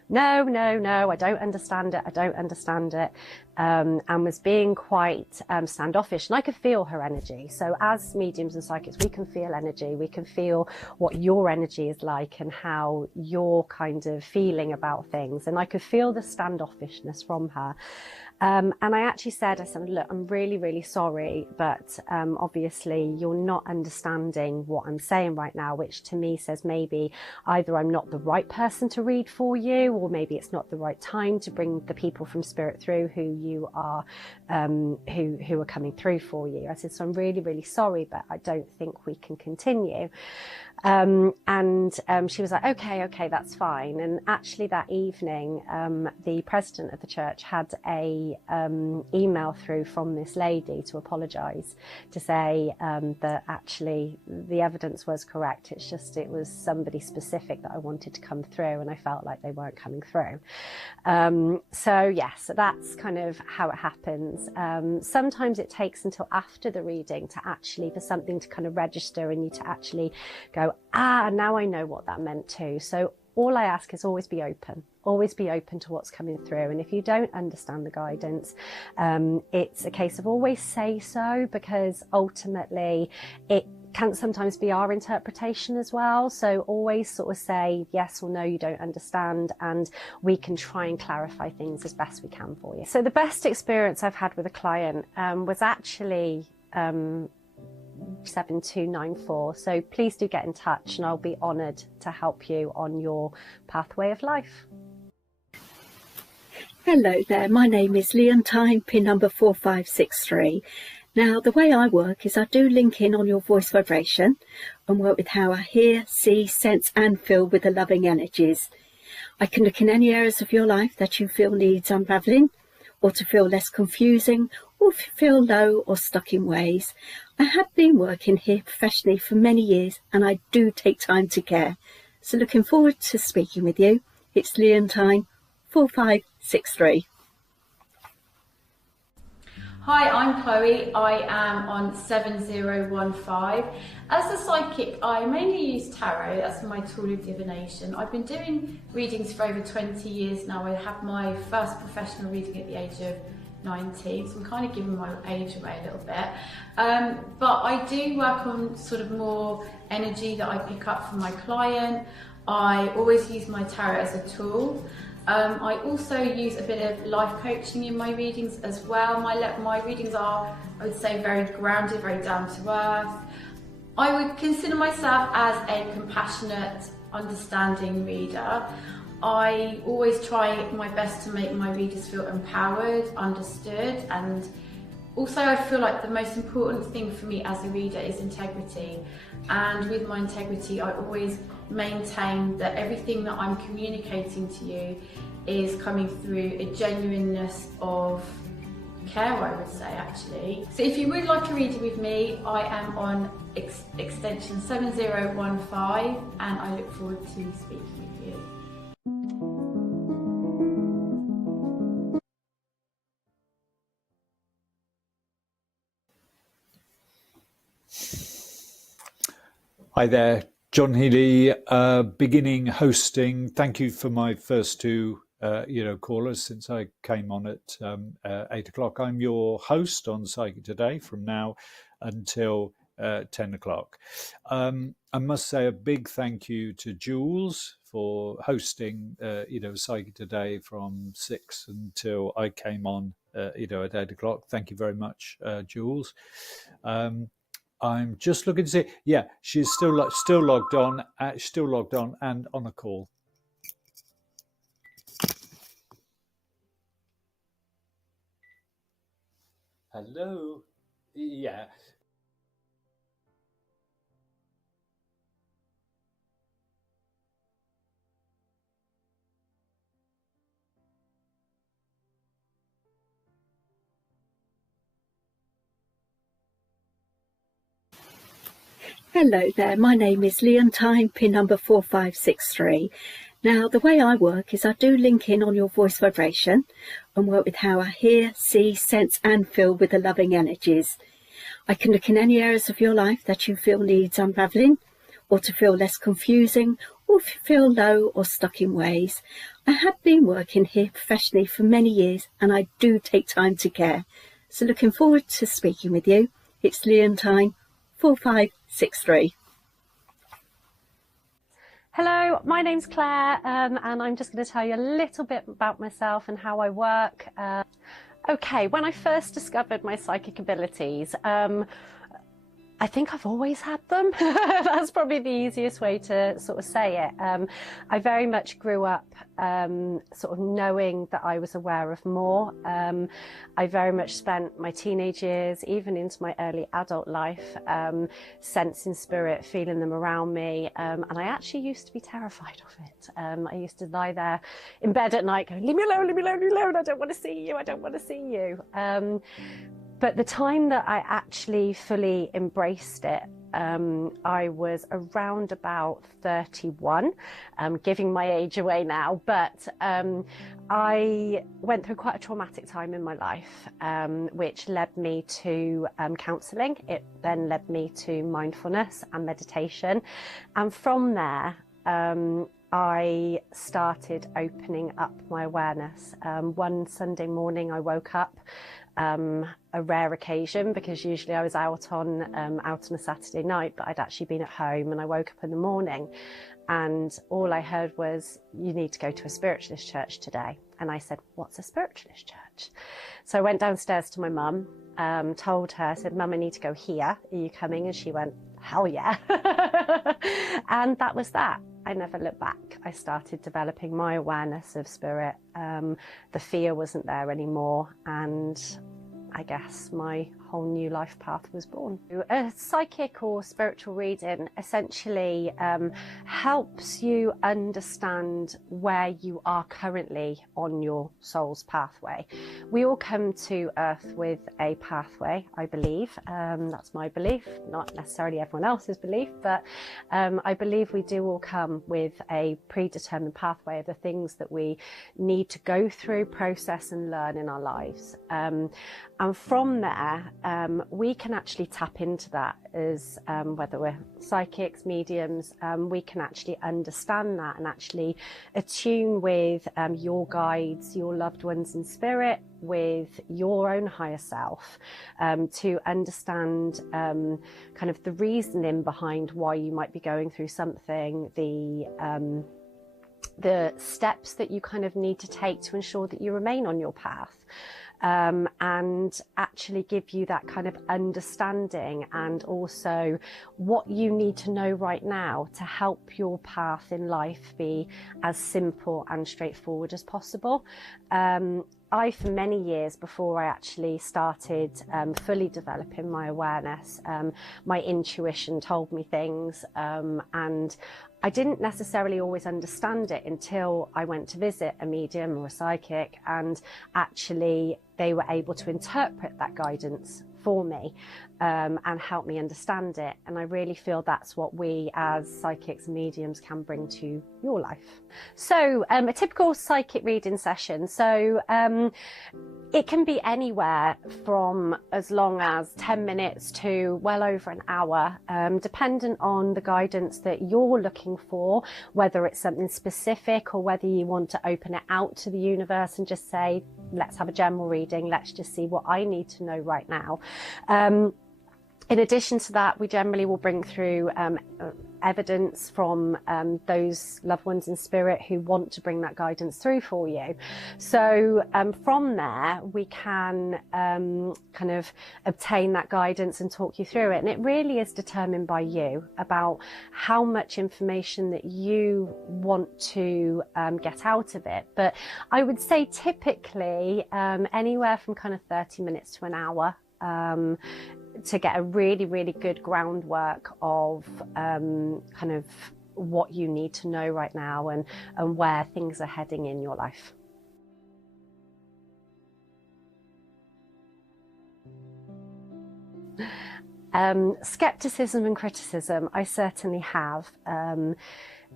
no, I don't understand it, and was being quite standoffish. And I could feel her energy. So as mediums and psychics, we can feel energy. We can feel what your energy is like and how you're kind of feeling about things. And I could feel the standoffishness from her. And I actually said, look, I'm really, really sorry, but obviously you're not understanding what I'm saying right now, which to me says maybe either I'm not the right person to read for you, or maybe it's not the right time to bring the people from Spirit through who you are, who are coming through for you. I said, so I'm really, really sorry, but I don't think we can continue. She was like, okay, that's fine. And actually that evening, the president of the church had a email through from this lady to apologise, to say that actually the evidence was correct. It's just, it was somebody specific that I wanted to come through, and I felt like they weren't coming through. So that's kind of how it happens. Sometimes it takes until after the reading to actually, for something to kind of register and you to actually go, now I know what that meant too. So all I ask is always be open to what's coming through. And if you don't understand the guidance, it's a case of always say so, because ultimately it can sometimes be our interpretation as well. So always sort of say yes or no, you don't understand, and we can try and clarify things as best we can for you. So the best experience I've had with a client was actually 7294. So please do get in touch, and I'll be honoured to help you on your pathway of life. Hello there, my name is Leontine, pin number 4563. Now, the way I work is I do link in on your voice vibration and work with how I hear, see, sense and feel with the loving energies. I can look in any areas of your life that you feel needs unravelling, or to feel less confusing, or if you feel low or stuck in ways. I have been working here professionally for many years, and I do take time to care. So looking forward to speaking with you. It's Leontine 4563. Hi, I'm Chloe. I am on 7015. As a psychic, I mainly use tarot. That's my tool of divination. I've been doing readings for over 20 years now. I had my first professional reading at the age of 19, so I'm kind of giving my age away a little bit. But I do work on sort of more energy that I pick up from my client. I always use my tarot as a tool. I also use a bit of life coaching in my readings as well. My readings are, I would say, very grounded, very down to earth. I would consider myself as a compassionate, understanding reader. I always try my best to make my readers feel empowered, understood, and also I feel like the most important thing for me as a reader is integrity. And with my integrity, I always maintain that everything that I'm communicating to you is coming through a genuineness of care, I would say, actually. So if you would like a reading with me, I am on extension 7015, and I look forward to speaking with you. Hi there, John Healy, beginning hosting. Thank you for my first two callers since I came on at 8 o'clock. I'm your host on Psychic Today from now until 10 o'clock. I must say a big thank you to Jules for hosting Psychic Today from 6 until I came on at 8 o'clock. Thank you very much, Jules. I'm just looking to see. Yeah, she's still logged on. Still logged on and on a call. Hello. Yeah. Hello there, my name is Leontine, pin number 4563. Now, the way I work is I do link in on your voice vibration and work with how I hear, see, sense and feel with the loving energies. I can look in any areas of your life that you feel needs unravelling, or to feel less confusing, or if you feel low or stuck in ways. I have been working here professionally for many years and I do take time to care. So looking forward to speaking with you. It's Leontine 4563. Hello, my name's Claire, and I'm just going to tell you a little bit about myself and how I work. Okay, when I first discovered my psychic abilities, I think I've always had them. That's probably the easiest way to sort of say it. I very much grew up sort of knowing that I was aware of more. I very much spent my teenage years, even into my early adult life, sensing spirit, feeling them around me. And I actually used to be terrified of it. I used to lie there in bed at night going, leave me alone, leave me alone, leave me alone. I don't want to see you. I don't want to see you. But the time that I actually fully embraced it, I was around about 31. I'm giving my age away now, but I went through quite a traumatic time in my life, which led me to counselling. It then led me to mindfulness and meditation. And from there, I started opening up my awareness. One Sunday morning I woke up, a rare occasion because usually I was out on a Saturday night, but I'd actually been at home and I woke up in the morning and all I heard was, you need to go to a spiritualist church today. And I said, what's a spiritualist church? So I went downstairs to my mum, told her, I said, Mum, I need to go here. Are you coming? And she went, hell yeah. And that was that. I never looked back. I started developing my awareness of spirit. The fear wasn't there anymore. And I guess my whole new life path was born. A psychic or spiritual reading essentially helps you understand where you are currently on your soul's pathway. We all come to Earth with a pathway, I believe. That's my belief, not necessarily everyone else's belief, but I believe we do all come with a predetermined pathway of the things that we need to go through, process and learn in our lives. And from there, we can actually tap into that as whether we're psychics, mediums, we can actually understand that and actually attune with your guides, your loved ones in spirit, with your own higher self, to understand kind of the reasoning behind why you might be going through something, the steps that you kind of need to take to ensure that you remain on your path. And actually give you that kind of understanding and also what you need to know right now to help your path in life be as simple and straightforward as possible. For many years before I actually started fully developing my awareness, my intuition told me things, and I didn't necessarily always understand it until I went to visit a medium or a psychic, and actually they were able to interpret that guidance for me and help me understand it. And I really feel that's what we as psychics and mediums can bring to your life. So a typical psychic reading session. So it can be anywhere from as long as 10 minutes to well over an hour, dependent on the guidance that you're looking for, whether it's something specific or whether you want to open it out to the universe and just say, let's have a general reading, let's just see what I need to know right now. In addition to that, we generally will bring through evidence from those loved ones in spirit who want to bring that guidance through for you. So from there, we can kind of obtain that guidance and talk you through it. And it really is determined by you about how much information that you want to get out of it. But I would say typically anywhere from kind of 30 minutes to an hour. To get a really, really good groundwork of kind of what you need to know right now and where things are heading in your life. Skepticism and criticism, I certainly have.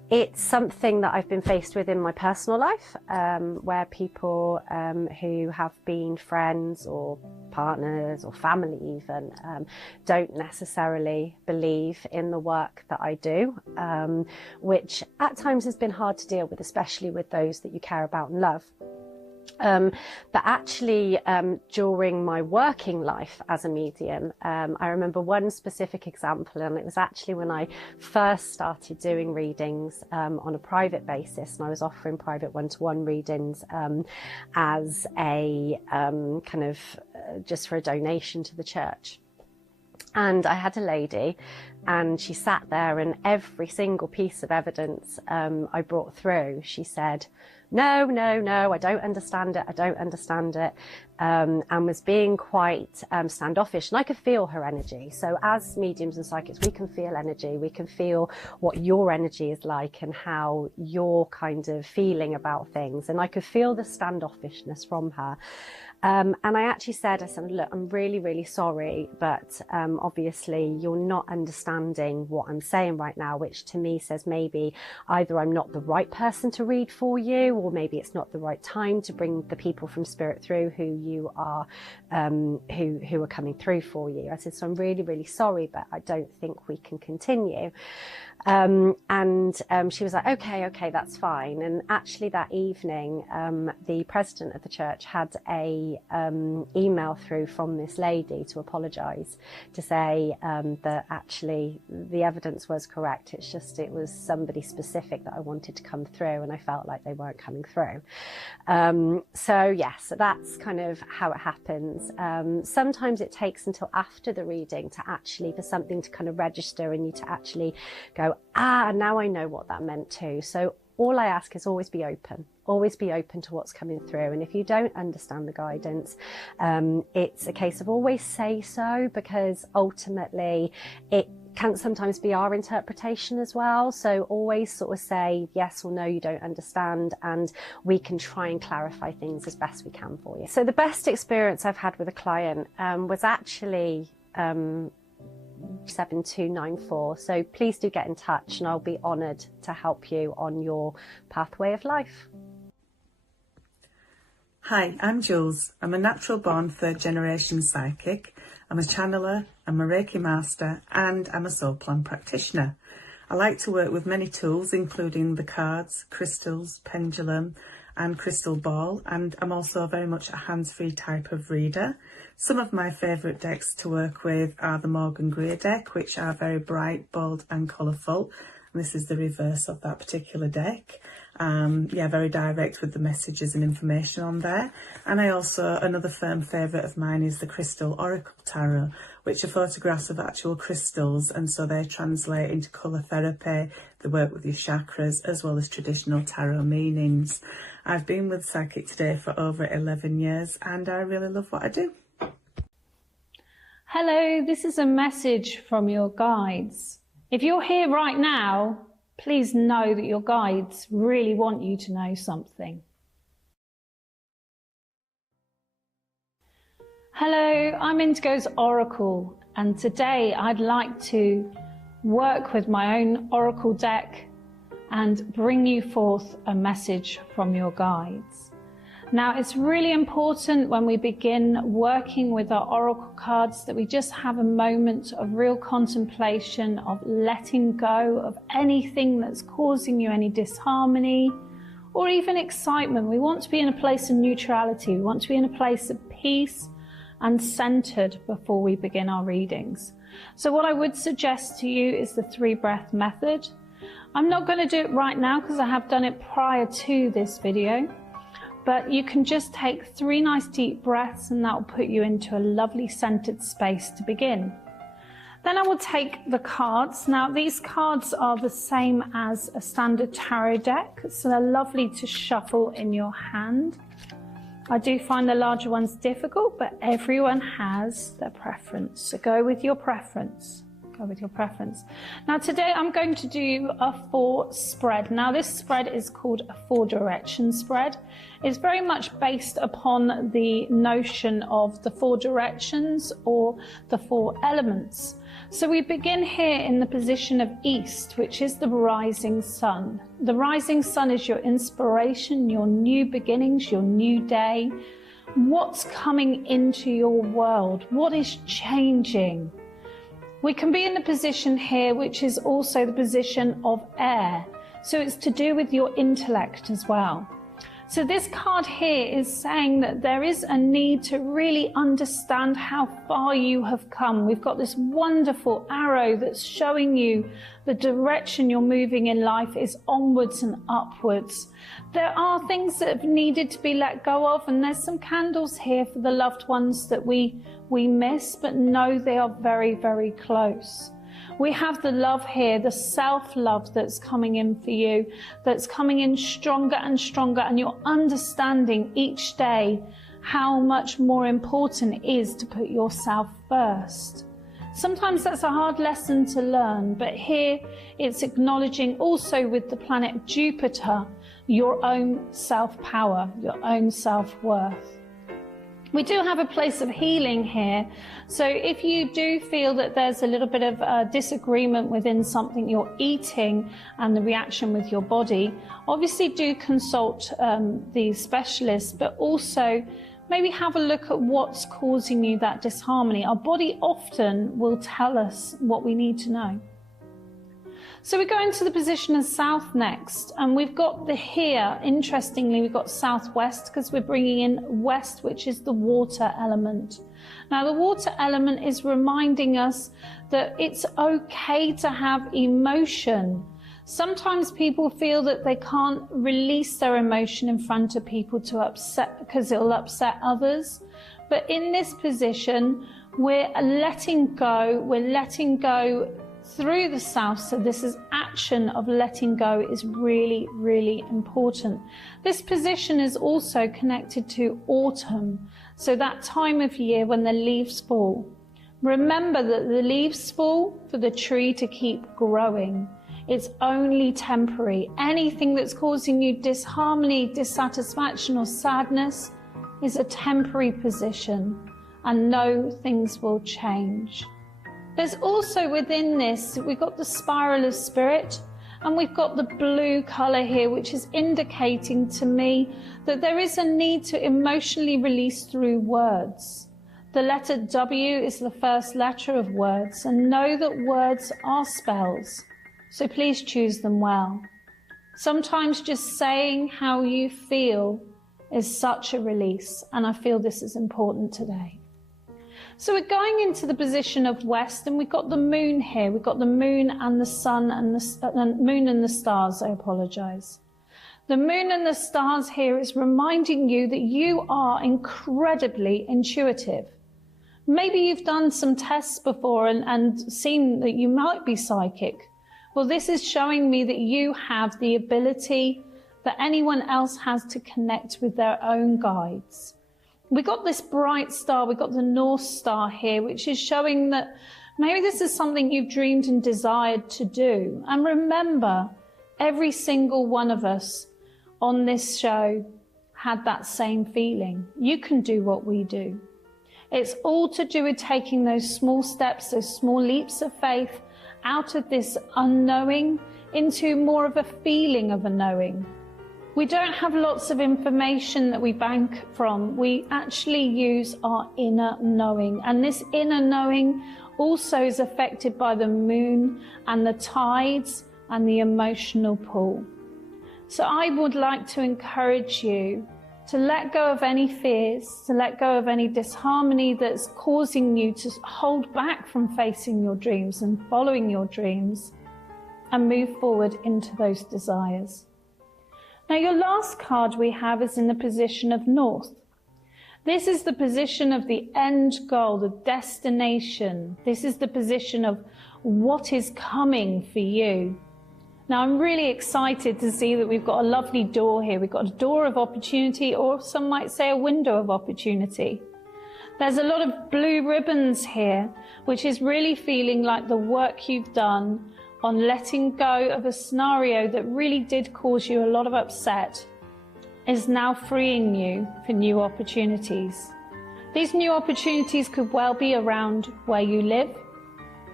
It's something that I've been faced with in my personal life, where people who have been friends or partners or family even don't necessarily believe in the work that I do, which at times has been hard to deal with, especially with those that you care about and love. But actually, during my working life as a medium, I remember one specific example, and it was actually when I first started doing readings on a private basis, and I was offering private one-to-one readings as a kind of just for a donation to the church. And I had a lady, and she sat there, and every single piece of evidence I brought through, she said, no, I don't understand it, and was being quite standoffish. And I could feel her energy. So as mediums and psychics, we can feel energy. We can feel what your energy is like and how you're kind of feeling about things. And I could feel the standoffishness from her. And I actually said, look, I'm really, really sorry, but obviously you're not understanding what I'm saying right now, which to me says maybe either I'm not the right person to read for you, or maybe it's not the right time to bring the people from Spirit through who you are, who are coming through for you. I said, so I'm really, really sorry, but I don't think we can continue. She was like, okay, that's fine. And actually that evening, the president of the church had a email through from this lady to apologise, to say that actually the evidence was correct. It's just it was somebody specific that I wanted to come through, and I felt like they weren't coming through. So that's kind of how it happens. Sometimes it takes until after the reading to actually for something to kind of register and you to actually go, now I know what that meant too. So all I ask is always be open to what's coming through. And if you don't understand the guidance, it's a case of always say so, because ultimately it can sometimes be our interpretation as well. So always sort of say yes or no, you don't understand, and we can try and clarify things as best we can for you. So the best experience I've had with a client was actually 7294. So please do get in touch, and I'll be honoured to help you on your pathway of life. Hi, I'm Jules. I'm a natural born third generation psychic. I'm a channeler, I'm a Reiki master, and I'm a soul plan practitioner. I like to work with many tools, including the cards, crystals, pendulum, and crystal ball, and I'm also very much a hands-free type of reader. Some of my favourite decks to work with are the Morgan Greer deck, which are very bright, bold and colourful. And this is the reverse of that particular deck. Very direct with the messages and information on there. And I also, another firm favourite of mine is the Crystal Oracle Tarot, which are photographs of actual crystals, and so they translate into colour therapy. They work with your chakras as well as traditional tarot meanings. I've been with Psychic Today for over 11 years and I really love what I do. Hello, this is a message from your guides. If you're here right now, please know that your guides really want you to know something. Hello, I'm Indigo's Oracle, and today I'd like to work with my own Oracle deck and bring you forth a message from your guides. Now, it's really important when we begin working with our Oracle cards that we just have a moment of real contemplation, of letting go of anything that's causing you any disharmony or even excitement. We want to be in a place of neutrality. We want to be in a place of peace and centered before we begin our readings. So what I would suggest to you is the 3-breath method. I'm not going to do it right now because I have done it prior to this video. But you can just take 3 nice deep breaths and that will put you into a lovely centered space to begin. Then I will take the cards. Now these cards are the same as a standard tarot deck, so they're lovely to shuffle in your hand. I do find the larger ones difficult, but everyone has their preference, so go with your preference. Now today I'm going to do a 4 spread. Now this spread is called a 4 direction spread. It's very much based upon the notion of the 4 directions or the 4 elements. So we begin here in the position of East, which is the rising sun. The rising sun is your inspiration, your new beginnings, your new day. What's coming into your world? What is changing? We can be in the position here, which is also the position of air. So it's to do with your intellect as well. So this card here is saying that there is a need to really understand how far you have come. We've got this wonderful arrow that's showing you the direction you're moving in life is onwards and upwards. There are things that have needed to be let go of, and there's some candles here for the loved ones that we miss, but know they are very, very close. We have the love here, the self-love that's coming in for you, that's coming in stronger and stronger, and you're understanding each day how much more important it is to put yourself first. Sometimes that's a hard lesson to learn, but here it's acknowledging also with the planet Jupiter, your own self-power, your own self-worth. We do have a place of healing here. So if you do feel that there's a little bit of a disagreement within something you're eating and the reaction with your body, obviously do consult the specialist, but also maybe have a look at what's causing you that disharmony. Our body often will tell us what we need to know. So we go into the position of South next, and we've got the here, interestingly, we've got Southwest because we're bringing in West, which is the water element. Now, the water element is reminding us that it's okay to have emotion. Sometimes people feel that they can't release their emotion in front of people to upset because it'll upset others. But in this position, we're letting go through the South. So this is action of letting go is really, really important. This position is also connected to autumn. So that time of year when the leaves fall. Remember that the leaves fall for the tree to keep growing. It's only temporary. Anything that's causing you disharmony, dissatisfaction or sadness is a temporary position, and no, things will change. There's also within this, we've got the spiral of spirit, and we've got the blue color here, which is indicating to me that there is a need to emotionally release through words. The letter W is the first letter of words, and know that words are spells, so please choose them well. Sometimes just saying how you feel is such a release, and I feel this is important today. So we're going into the position of West, and we've got the moon here. We've got the moon and the sun and the moon and the stars, I apologize. The moon and the stars here is reminding you that you are incredibly intuitive. Maybe you've done some tests before and seen that you might be psychic. Well, this is showing me that you have the ability that anyone else has to connect with their own guides. We got this bright star, we got the North Star here, which is showing that maybe this is something you've dreamed and desired to do. And remember, every single one of us on this show had that same feeling. You can do what we do. It's all to do with taking those small steps, those small leaps of faith out of this unknowing into more of a feeling of a knowing. We don't have lots of information that we bank from. We actually use our inner knowing. And this inner knowing also is affected by the moon and the tides and the emotional pull. So I would like to encourage you to let go of any fears, to let go of any disharmony that's causing you to hold back from facing your dreams and following your dreams, and move forward into those desires. Now, your last card we have is in the position of North. This is the position of the end goal, the destination. This is the position of what is coming for you. Now, I'm really excited to see that we've got a lovely door here. We've got a door of opportunity, or some might say a window of opportunity. There's a lot of blue ribbons here, which is really feeling like the work you've done on letting go of a scenario that really did cause you a lot of upset is now freeing you for new opportunities. These new opportunities could well be around where you live,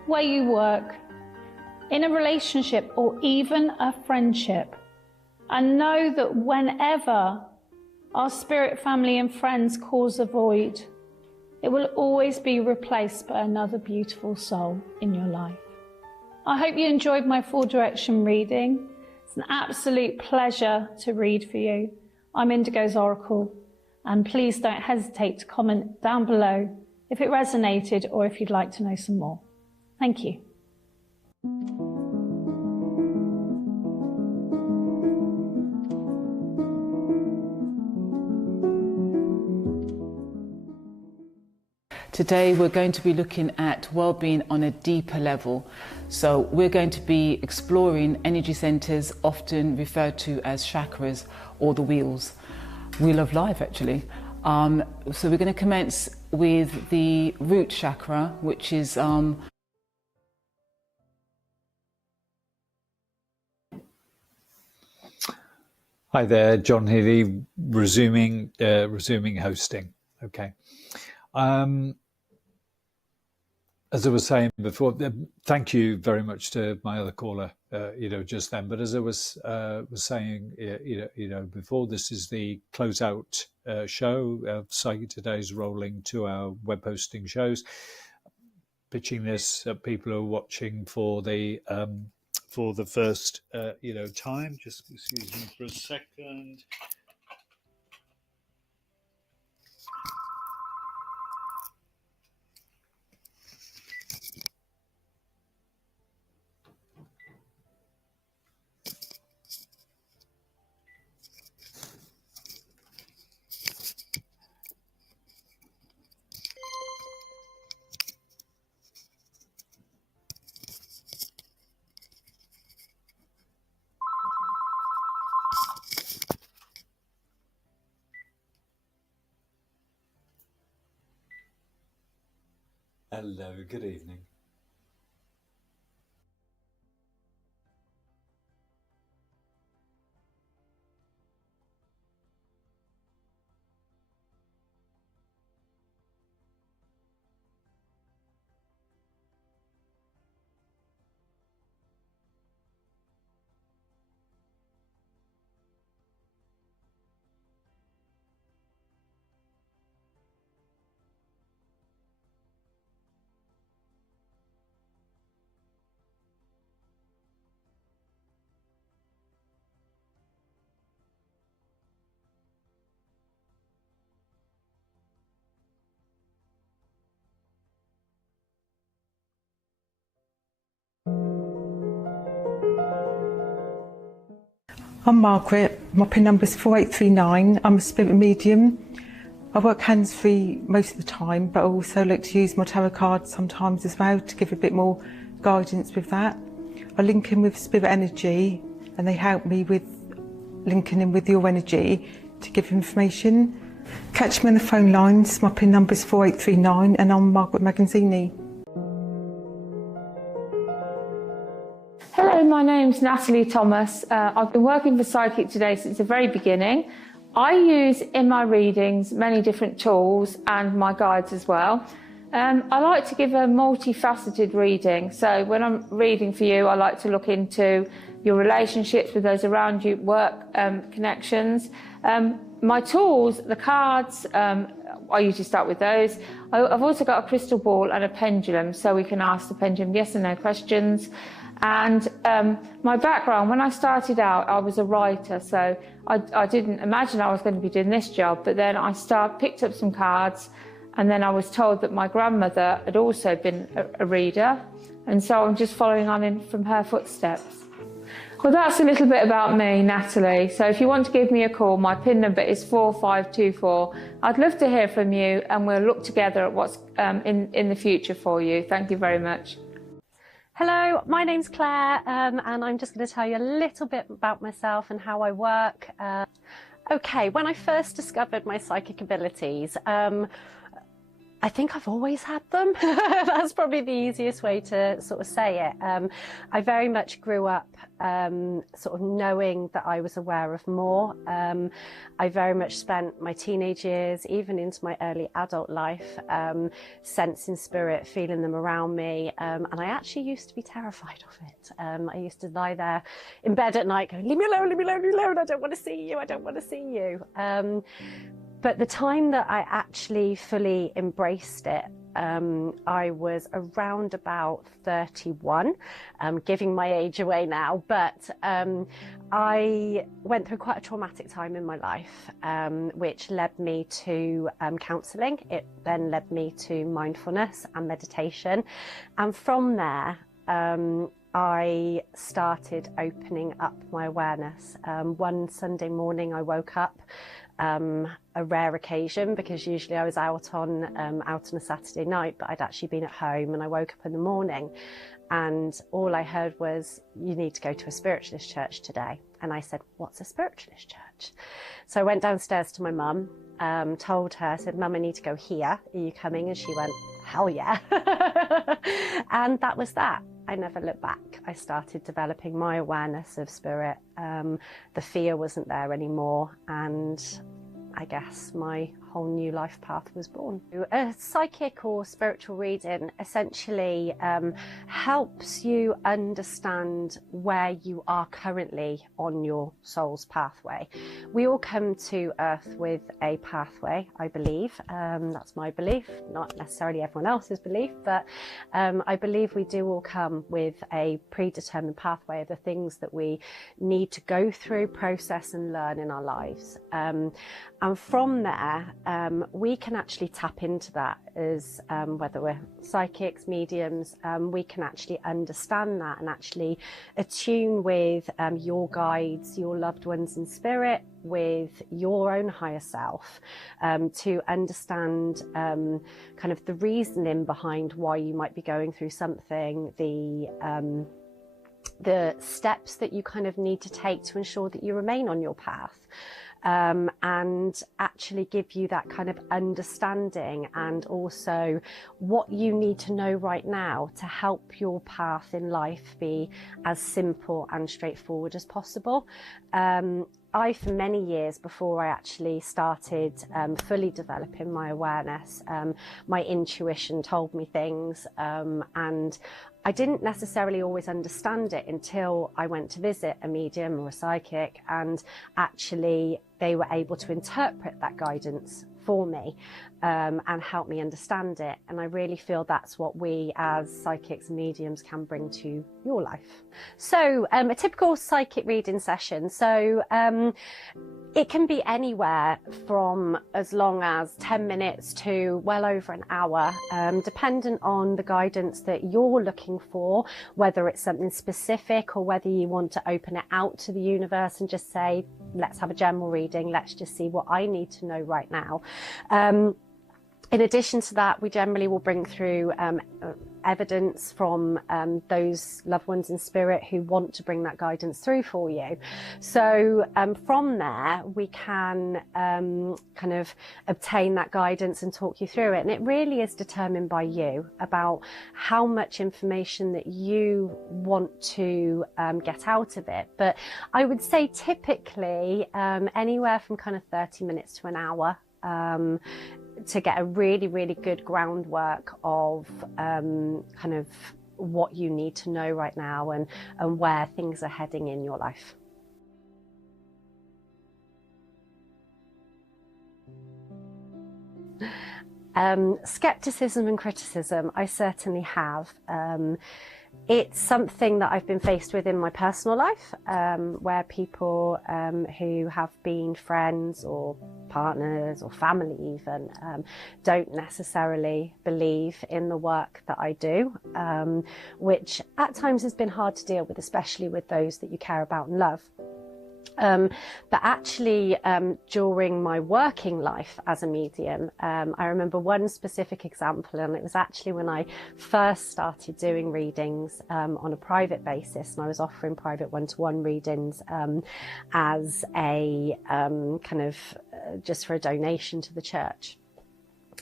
where you work, in a relationship or even a friendship. And know that whenever our spirit family and friends cause a void, it will always be replaced by another beautiful soul in your life. I hope you enjoyed my 4-direction reading. It's an absolute pleasure to read for you. I'm Indigo's Oracle, and please don't hesitate to comment down below if it resonated or if you'd like to know some more. Thank you. Today we're going to be looking at well-being on a deeper level. So we're going to be exploring energy centers, often referred to as chakras or the wheel of life actually. So we're going to commence with the root chakra, which is Hi there, John Healy, resuming hosting. Okay. As I was saying before, thank you very much to my other caller, just then. But as I was saying, before, this is the closeout show. Psychic Today's rolling to our web hosting shows. Pitching this, people who are watching for the first, time. Just excuse me for a second. Hello, good evening. I'm Margaret, my PIN number's 4839. I'm a spirit medium. I work hands-free most of the time, but I also like to use my tarot cards sometimes as well to give a bit more guidance with that. I link in with spirit energy and they help me with linking in with your energy to give information. Catch me on the phone lines, my PIN number's 4839 and I'm Margaret Magazzini. Hello, my name's Natalie Thomas. I've been working for Psychic Today since the very beginning. I use in my readings many different tools and my guides as well. I like to give a multifaceted reading. So when I'm reading for you, I like to look into your relationships with those around you, work connections. My tools, the cards, I usually start with those. I've also got a crystal ball and a pendulum, so we can ask the pendulum yes and no questions. And my background, when I started out, I was a writer, so I didn't imagine I was going to be doing this job, but then I picked up some cards, and then I was told that my grandmother had also been a reader, and so I'm just following on in from her footsteps. Well, that's a little bit about me, Natalie. So if you want to give me a call, my PIN number is 4524. I'd love to hear from you, and we'll look together at what's in the future for you. Thank you very much. Hello, my name's Claire, and I'm just going to tell you a little bit about myself and how I work. Okay, when I first discovered my psychic abilities, I think I've always had them. That's probably the easiest way to sort of say it. I very much grew up sort of knowing that I was aware of more. I very much spent my teenage years, even into my early adult life, sensing spirit, feeling them around me. And I actually used to be terrified of it. I used to lie there in bed at night going, leave me alone, leave me alone, leave me alone. I don't want to see you. I don't want to see you. But the time that I actually fully embraced it, I was around about 31, giving my age away now, but I went through quite a traumatic time in my life, which led me to counselling. It then led me to mindfulness and meditation. And from there, I started opening up my awareness. One Sunday morning I woke up, a rare occasion because usually I was out on a Saturday night, but I'd actually been at home, and I woke up in the morning and all I heard was, you need to go to a spiritualist church today. And I said, what's a spiritualist church? So I went downstairs to my mum, told her, I said, Mum, I need to go here. Are you coming? And she went, hell yeah. And that was that. I never looked back. I started developing my awareness of spirit. The fear wasn't there anymore, and I guess my whole new life path was born. A psychic or spiritual reading essentially helps you understand where you are currently on your soul's pathway. We all come to Earth with a pathway, I believe. That's my belief, not necessarily everyone else's belief, but I believe we do all come with a predetermined pathway of the things that we need to go through, process and learn in our lives. And from there, we can actually tap into that as whether we're psychics, mediums, we can actually understand that and actually attune with your guides, your loved ones in spirit, with your own higher self, to understand kind of the reasoning behind why you might be going through something, the steps that you kind of need to take to ensure that you remain on your path. And actually give you that kind of understanding, and also what you need to know right now to help your path in life be as simple and straightforward as possible. I, for many years before I actually started fully developing my awareness, my intuition told me things, and I didn't necessarily always understand it until I went to visit a medium or a psychic, and actually they were able to interpret that guidance for me and help me understand it. And I really feel that's what we as psychics and mediums can bring to your life. So a typical psychic reading session. So it can be anywhere from as long as 10 minutes to well over an hour, dependent on the guidance that you're looking for, whether it's something specific or whether you want to open it out to the universe and just say, let's have a general reading, let's just see what I need to know right now. In addition to that, we generally will bring through evidence from those loved ones in spirit who want to bring that guidance through for you. So from there, we can kind of obtain that guidance and talk you through it. And it really is determined by you about how much information that you want to get out of it. But I would say typically anywhere from kind of 30 minutes to an hour. To get a really, really good groundwork of kind of what you need to know right now and where things are heading in your life. Skepticism and criticism, I certainly have. It's something that I've been faced with in my personal life, where people who have been friends or partners or family even don't necessarily believe in the work that I do, which at times has been hard to deal with, especially with those that you care about and love. But actually, during my working life as a medium, I remember one specific example, and it was actually when I first started doing readings on a private basis, and I was offering private one-to-one readings as a kind of just for a donation to the church.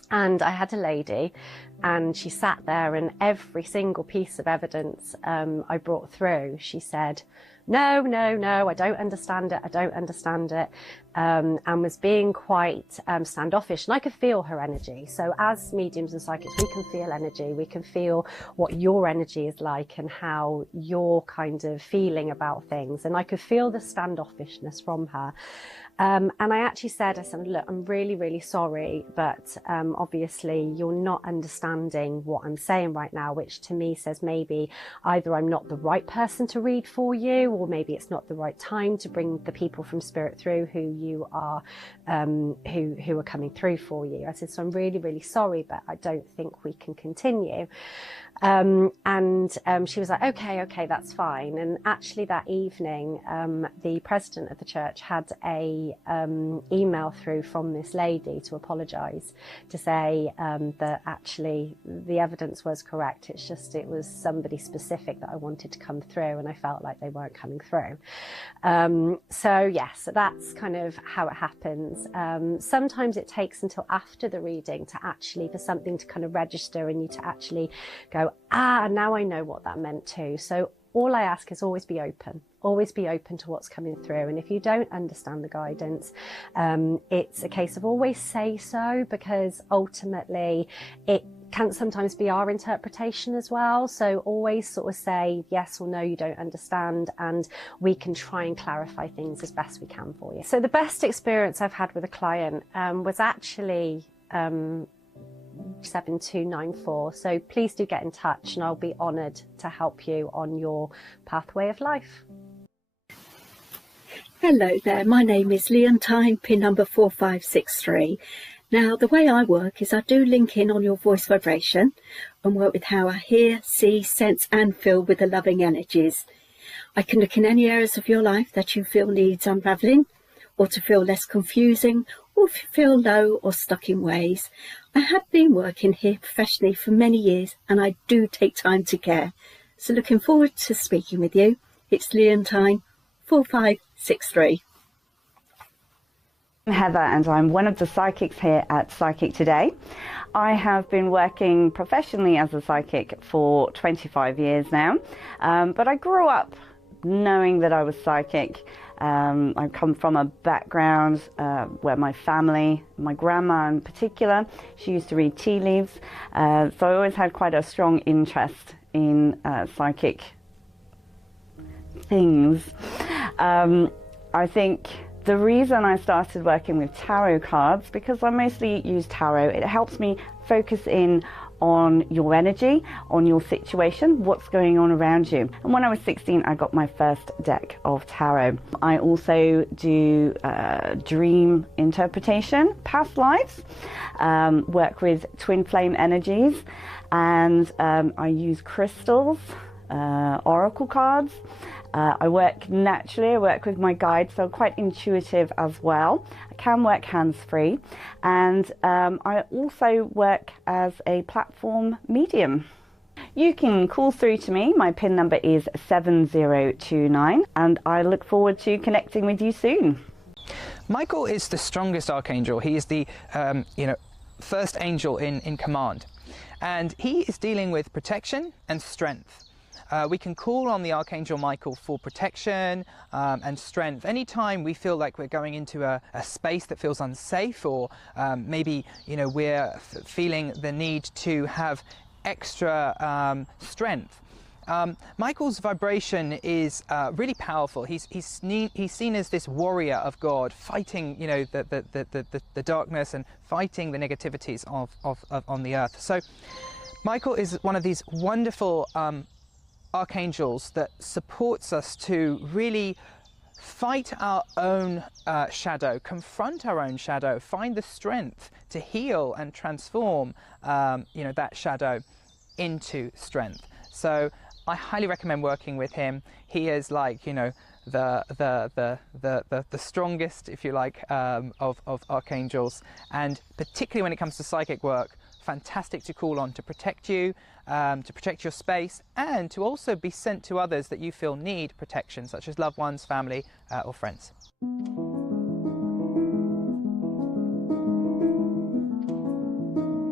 And I had a lady, and she sat there, and every single piece of evidence I brought through, she said, no, no, no, I don't understand it, I don't understand it, and was being quite standoffish. And I could feel her energy. So as mediums and psychics, we can feel energy. We can feel what your energy is like and how you're kind of feeling about things. And I could feel the standoffishness from her. And I actually said, look, I'm really, really sorry, but obviously you're not understanding what I'm saying right now, which to me says maybe either I'm not the right person to read for you, or maybe it's not the right time to bring the people from Spirit through who you are, who are coming through for you. I said, so I'm really, really sorry, but I don't think we can continue. She was like, okay, that's fine. And actually that evening, the president of the church had a email through from this lady to apologise, to say that actually the evidence was correct. It's just, it was somebody specific that I wanted to come through, and I felt like they weren't coming through. So that's kind of how it happens. Sometimes it takes until after the reading to actually, for something to kind of register and you to actually go, now I know what that meant too. So all I ask is always be open to what's coming through. And if you don't understand the guidance, it's a case of always say so, because ultimately it can sometimes be our interpretation as well. So always sort of say yes or no, you don't understand, and we can try and clarify things as best we can for you. So the best experience I've had with a client was actually 7294. So please do get in touch, and I'll be honoured to help you on your pathway of life. Hello there, my name is Leontine, pin number 4563. Now, the way I work is I do link in on your voice vibration and work with how I hear, see, sense and feel with the loving energies. I can look in any areas of your life that you feel needs unravelling, or to feel less confusing, or if you feel low or stuck in ways. I have been working here professionally for many years, and I do take time to care. So looking forward to speaking with you. It's Leontine 4563. I'm Heather, and I'm one of the psychics here at Psychic Today. I have been working professionally as a psychic for 25 years now, but I grew up knowing that I was psychic. I come from a background where my family, my grandma in particular, she used to read tea leaves, so I always had quite a strong interest in psychic things. I think the reason I started working with tarot cards, because I mostly use tarot, it helps me focus in on your energy, on your situation, what's going on around you. And when I was 16, I got my first deck of tarot. I also do dream interpretation, past lives, work with twin flame energies, and I use crystals, oracle cards. I work naturally, I work with my guides, so I'm quite intuitive as well. I can work hands-free, and I also work as a platform medium. You can call through to me. My PIN number is 7029, and I look forward to connecting with you soon. Michael is the strongest archangel. He is the first angel in command, and he is dealing with protection and strength. We can call on the Archangel Michael for protection and strength. Anytime we feel like we're going into a space that feels unsafe, or maybe we're feeling the need to have extra strength. Michael's vibration is really powerful. He's seen as this warrior of God, fighting the darkness and fighting the negativities on the earth. So Michael is one of these wonderful archangels that supports us to really fight our own shadow, confront our own shadow, find the strength to heal and transform that shadow into strength. So I highly recommend working with him. He is like the strongest, if you like, of archangels, and particularly when it comes to psychic work, fantastic to call on to protect you, to protect your space, and to also be sent to others that you feel need protection, such as loved ones, family, or friends.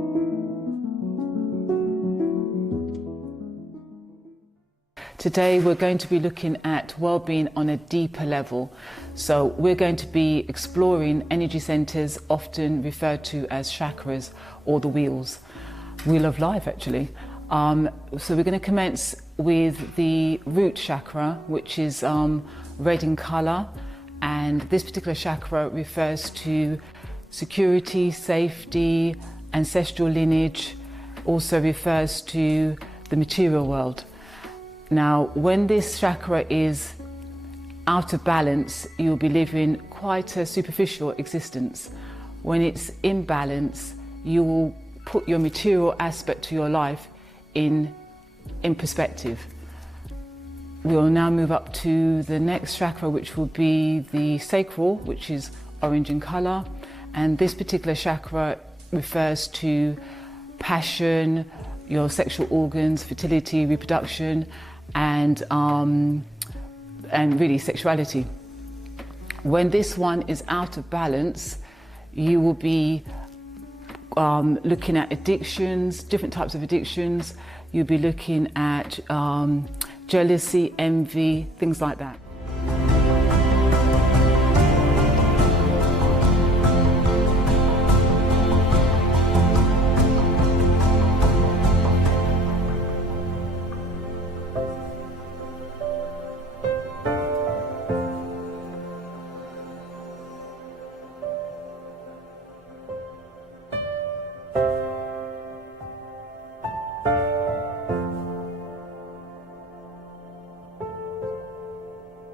Today we're going to be looking at well-being on a deeper level. So we're going to be exploring energy centers, often referred to as chakras or the wheel of life actually. So we're going to commence with the root chakra, which is red in color, and this particular chakra refers to security, safety, ancestral lineage, also refers to the material world. Now, when this chakra is out of balance, you'll be living quite a superficial existence. When it's in balance, you will put your material aspect to your life in perspective. We'll now move up to the next chakra, which will be the sacral, which is orange in color. And this particular chakra refers to passion, your sexual organs, fertility, reproduction, and really sexuality. When this one is out of balance, you will be looking at addictions, different types of addictions. You'll be looking at jealousy, envy, things like that.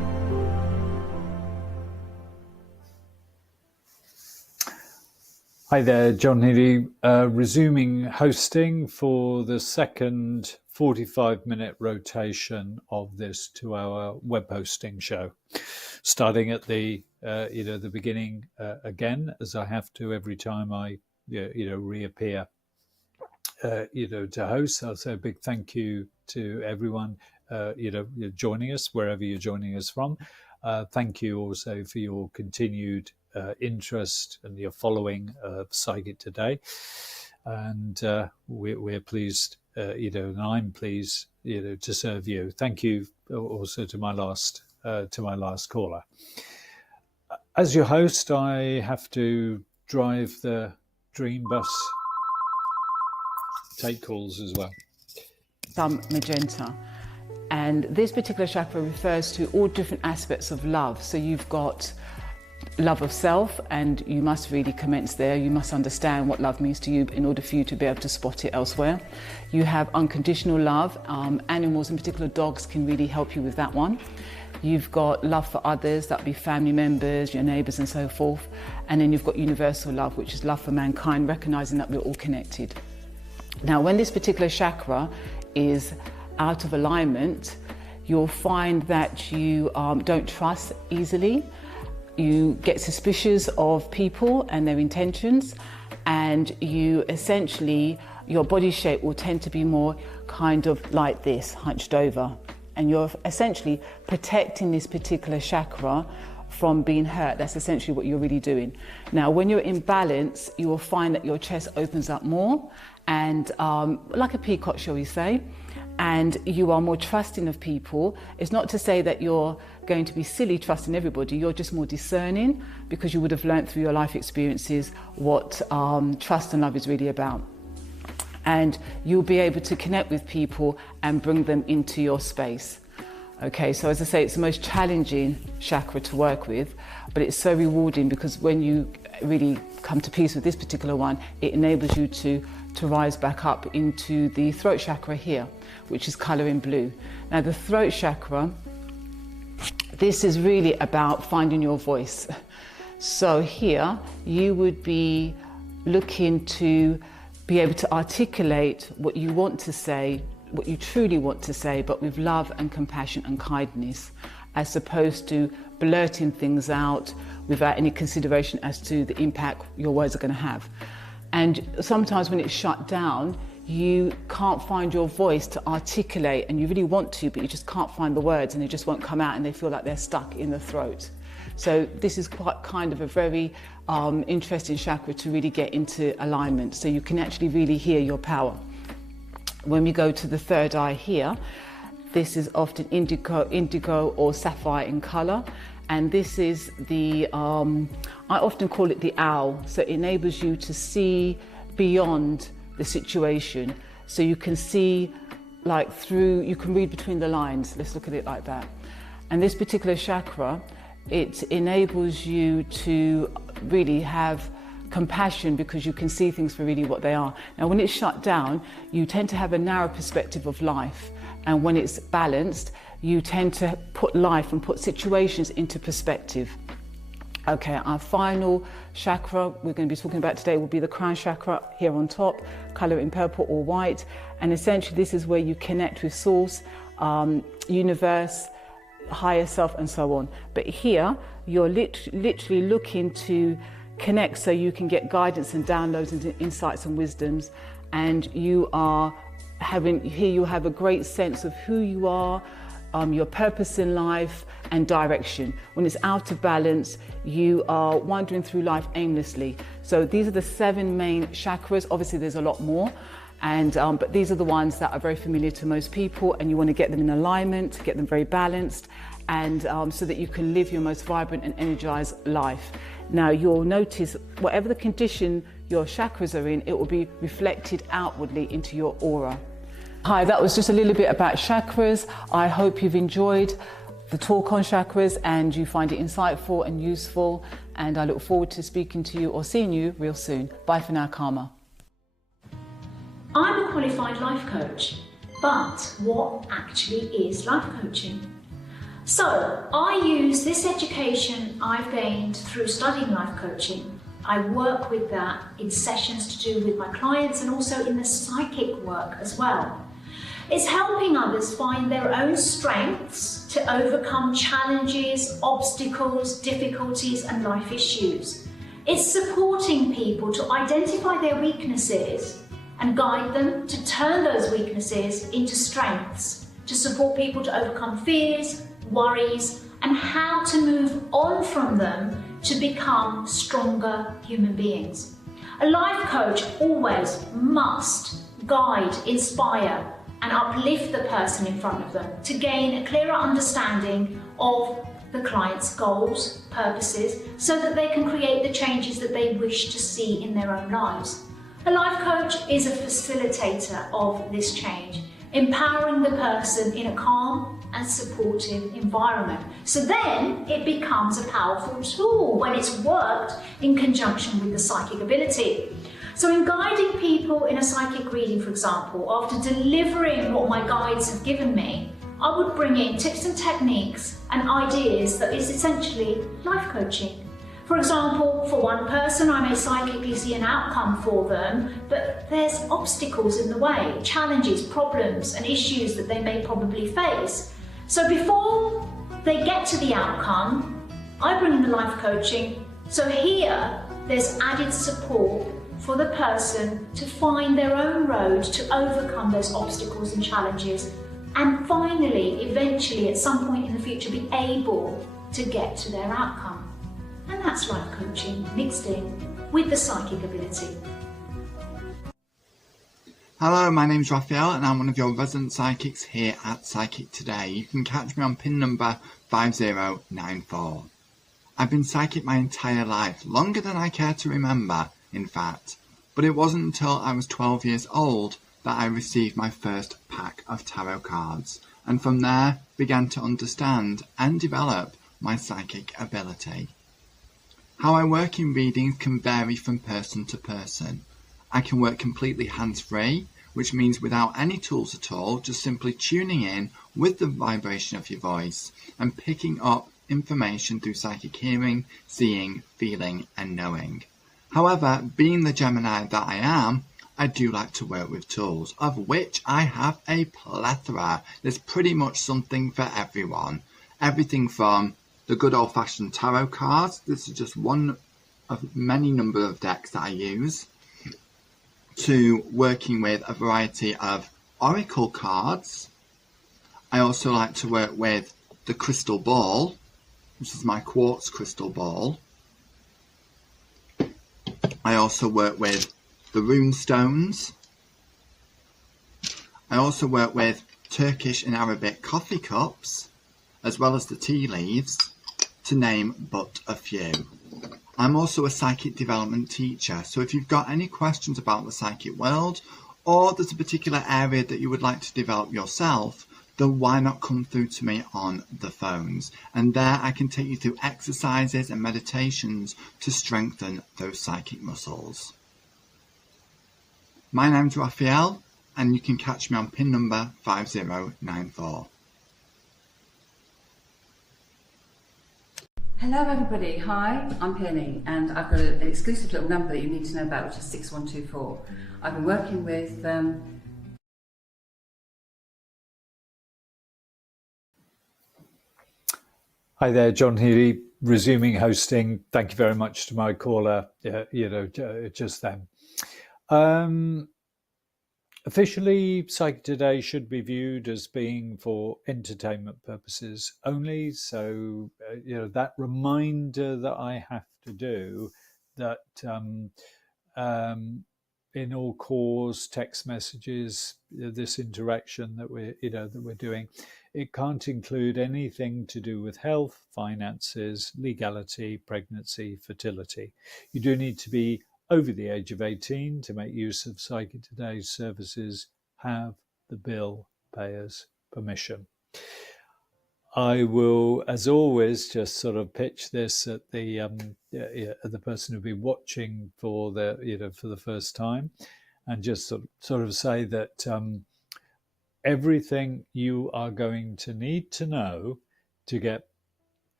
Hi there, John Healy, resuming hosting for the second 45-minute rotation of this 2-hour web hosting show, starting at the the beginning again, as I have to every time I reappear to host. I'll say a big thank you to everyone joining us wherever you're joining us from. Thank you also for your continued interest and your following of Psychic Today, and we're pleased, and I'm pleased, to serve you. Thank you also to my last caller. As your host, I have to drive the dream bus, take calls as well. Some magenta. And this particular chakra refers to all different aspects of love. So you've got love of self, and you must really commence there. You must understand what love means to you in order for you to be able to spot it elsewhere. You have unconditional love. Animals, in particular dogs, can really help you with that one. You've got love for others, that would be family members, your neighbours and so forth. And then you've got universal love, which is love for mankind, recognising that we're all connected. Now, when this particular chakra is out of alignment, you'll find that you don't trust easily. You get suspicious of people and their intentions, and you essentially, your body shape will tend to be more kind of like this, hunched over. And you're essentially protecting this particular chakra from being hurt. That's essentially what you're really doing. Now, when you're in balance, you will find that your chest opens up more, and like a peacock, shall we say, and you are more trusting of people. It's not to say that you're going to be silly trusting everybody, you're just more discerning, because you would have learned through your life experiences what trust and love is really about. And you'll be able to connect with people and bring them into your space. Okay, so as I say, it's the most challenging chakra to work with, but it's so rewarding, because when you really come to peace with this particular one, it enables you to rise back up into the throat chakra here, which is colour in blue. Now, the throat chakra, this is really about finding your voice. So here, you would be looking to be able to articulate what you want to say, what you truly want to say, but with love and compassion and kindness, as opposed to blurting things out without any consideration as to the impact your words are going to have. And sometimes when it's shut down, you can't find your voice to articulate, and you really want to, but you just can't find the words, and they just won't come out, and they feel like they're stuck in the throat. So this is quite kind of a very interesting chakra to really get into alignment, so you can actually really hear your power. When we go to the third eye here, this is often indigo or sapphire in colour, and this is the, I often call it the owl, so it enables you to see beyond the situation, so you can see like through, you can read between the lines, let's look at it like that. And this particular chakra, it enables you to really have compassion, because you can see things for really what they are. Now, when it's shut down, you tend to have a narrow perspective of life, and when it's balanced, you tend to put life and put situations into perspective. Okay, our final chakra we're going to be talking about today will be the crown chakra here on top, colour in purple or white, and essentially this is where you connect with source, universe, higher self and so on. But here you're literally looking to connect so you can get guidance and downloads and insights and wisdoms, and you are having, here you have a great sense of who you are, your purpose in life and direction. When it's out of balance, you are wandering through life aimlessly. So these are the 7 main chakras. Obviously there's a lot more, and but these are the ones that are very familiar to most people, and you want to get them in alignment, get them very balanced, and so that you can live your most vibrant and energized life. Now, you'll notice whatever the condition your chakras are in, it will be reflected outwardly into your aura. Hi, that was just a little bit about chakras. I hope you've enjoyed the talk on chakras and you find it insightful and useful, and I look forward to speaking to you or seeing you real soon. Bye for now, Karma. I'm a qualified life coach, but what actually is life coaching? So I use this education I've gained through studying life coaching I work with that in sessions to do with my clients and also in the psychic work as well. It's helping others find their own strengths to overcome challenges, obstacles, difficulties and life issues. It's supporting people to identify their weaknesses and guide them to turn those weaknesses into strengths, to support people to overcome fears, worries, and how to move on from them to become stronger human beings. A life coach always must guide, inspire, and uplift the person in front of them to gain a clearer understanding of the client's goals, purposes, so that they can create the changes that they wish to see in their own lives. A life coach is a facilitator of this change, empowering the person in a calm and supportive environment. So then it becomes a powerful tool when it's worked in conjunction with the psychic ability. So in guiding people in a psychic reading, for example, after delivering what my guides have given me, I would bring in tips and techniques and ideas that is essentially life coaching. For example, for one person, I may psychically see an outcome for them, but there's obstacles in the way, challenges, problems, and issues that they may probably face. So before they get to the outcome, I bring in the life coaching. So here, there's added support for the person to find their own road to overcome those obstacles and challenges, and finally, eventually, at some point in the future, be able to get to their outcome. And that's life coaching mixed in with the psychic ability. Hello, my name's Raphael and I'm one of your resident psychics here at Psychic Today. You can catch me on pin number 5094. I've been psychic my entire life, longer than I care to remember, in fact. But it wasn't until I was 12 years old that I received my first pack of tarot cards, and from there began to understand and develop my psychic ability. How I work in readings can vary from person to person. I can work completely hands-free, which means without any tools at all, just simply tuning in with the vibration of your voice and picking up information through psychic hearing, seeing, feeling and knowing. However, being the Gemini that I am, I do like to work with tools, of which I have a plethora. There's pretty much something for everyone. Everything from the good old-fashioned tarot cards, this is just one of many number of decks that I use, to working with a variety of oracle cards. I also like to work with the crystal ball, which is my quartz crystal ball. I also work with the rune stones. I also work with Turkish and Arabic coffee cups, as well as the tea leaves, to name but a few. I'm also a psychic development teacher, so if you've got any questions about the psychic world, or there's a particular area that you would like to develop yourself, then why not come through to me on the phones? And there I can take you through exercises and meditations to strengthen those psychic muscles. My name's Raphael, and you can catch me on pin number 5094. Hello everybody, hi, I'm Penny and I've got an exclusive little number that you need to know about, which is 6124. I've been working with Hi there, John Healy, resuming hosting. Thank you very much to my caller, just then. Officially, Psychic Today should be viewed as being for entertainment purposes only. So, that reminder that I have to do that in all calls, text messages, this interaction that we're doing, it can't include anything to do with health, finances, legality, pregnancy, fertility. You do need to be over the age of 18 to make use of Psychic Today's services. Have the bill payer's permission. I will, as always, just sort of pitch this at the person who'll be watching for the first time, and just sort of say that everything you are going to need to know to get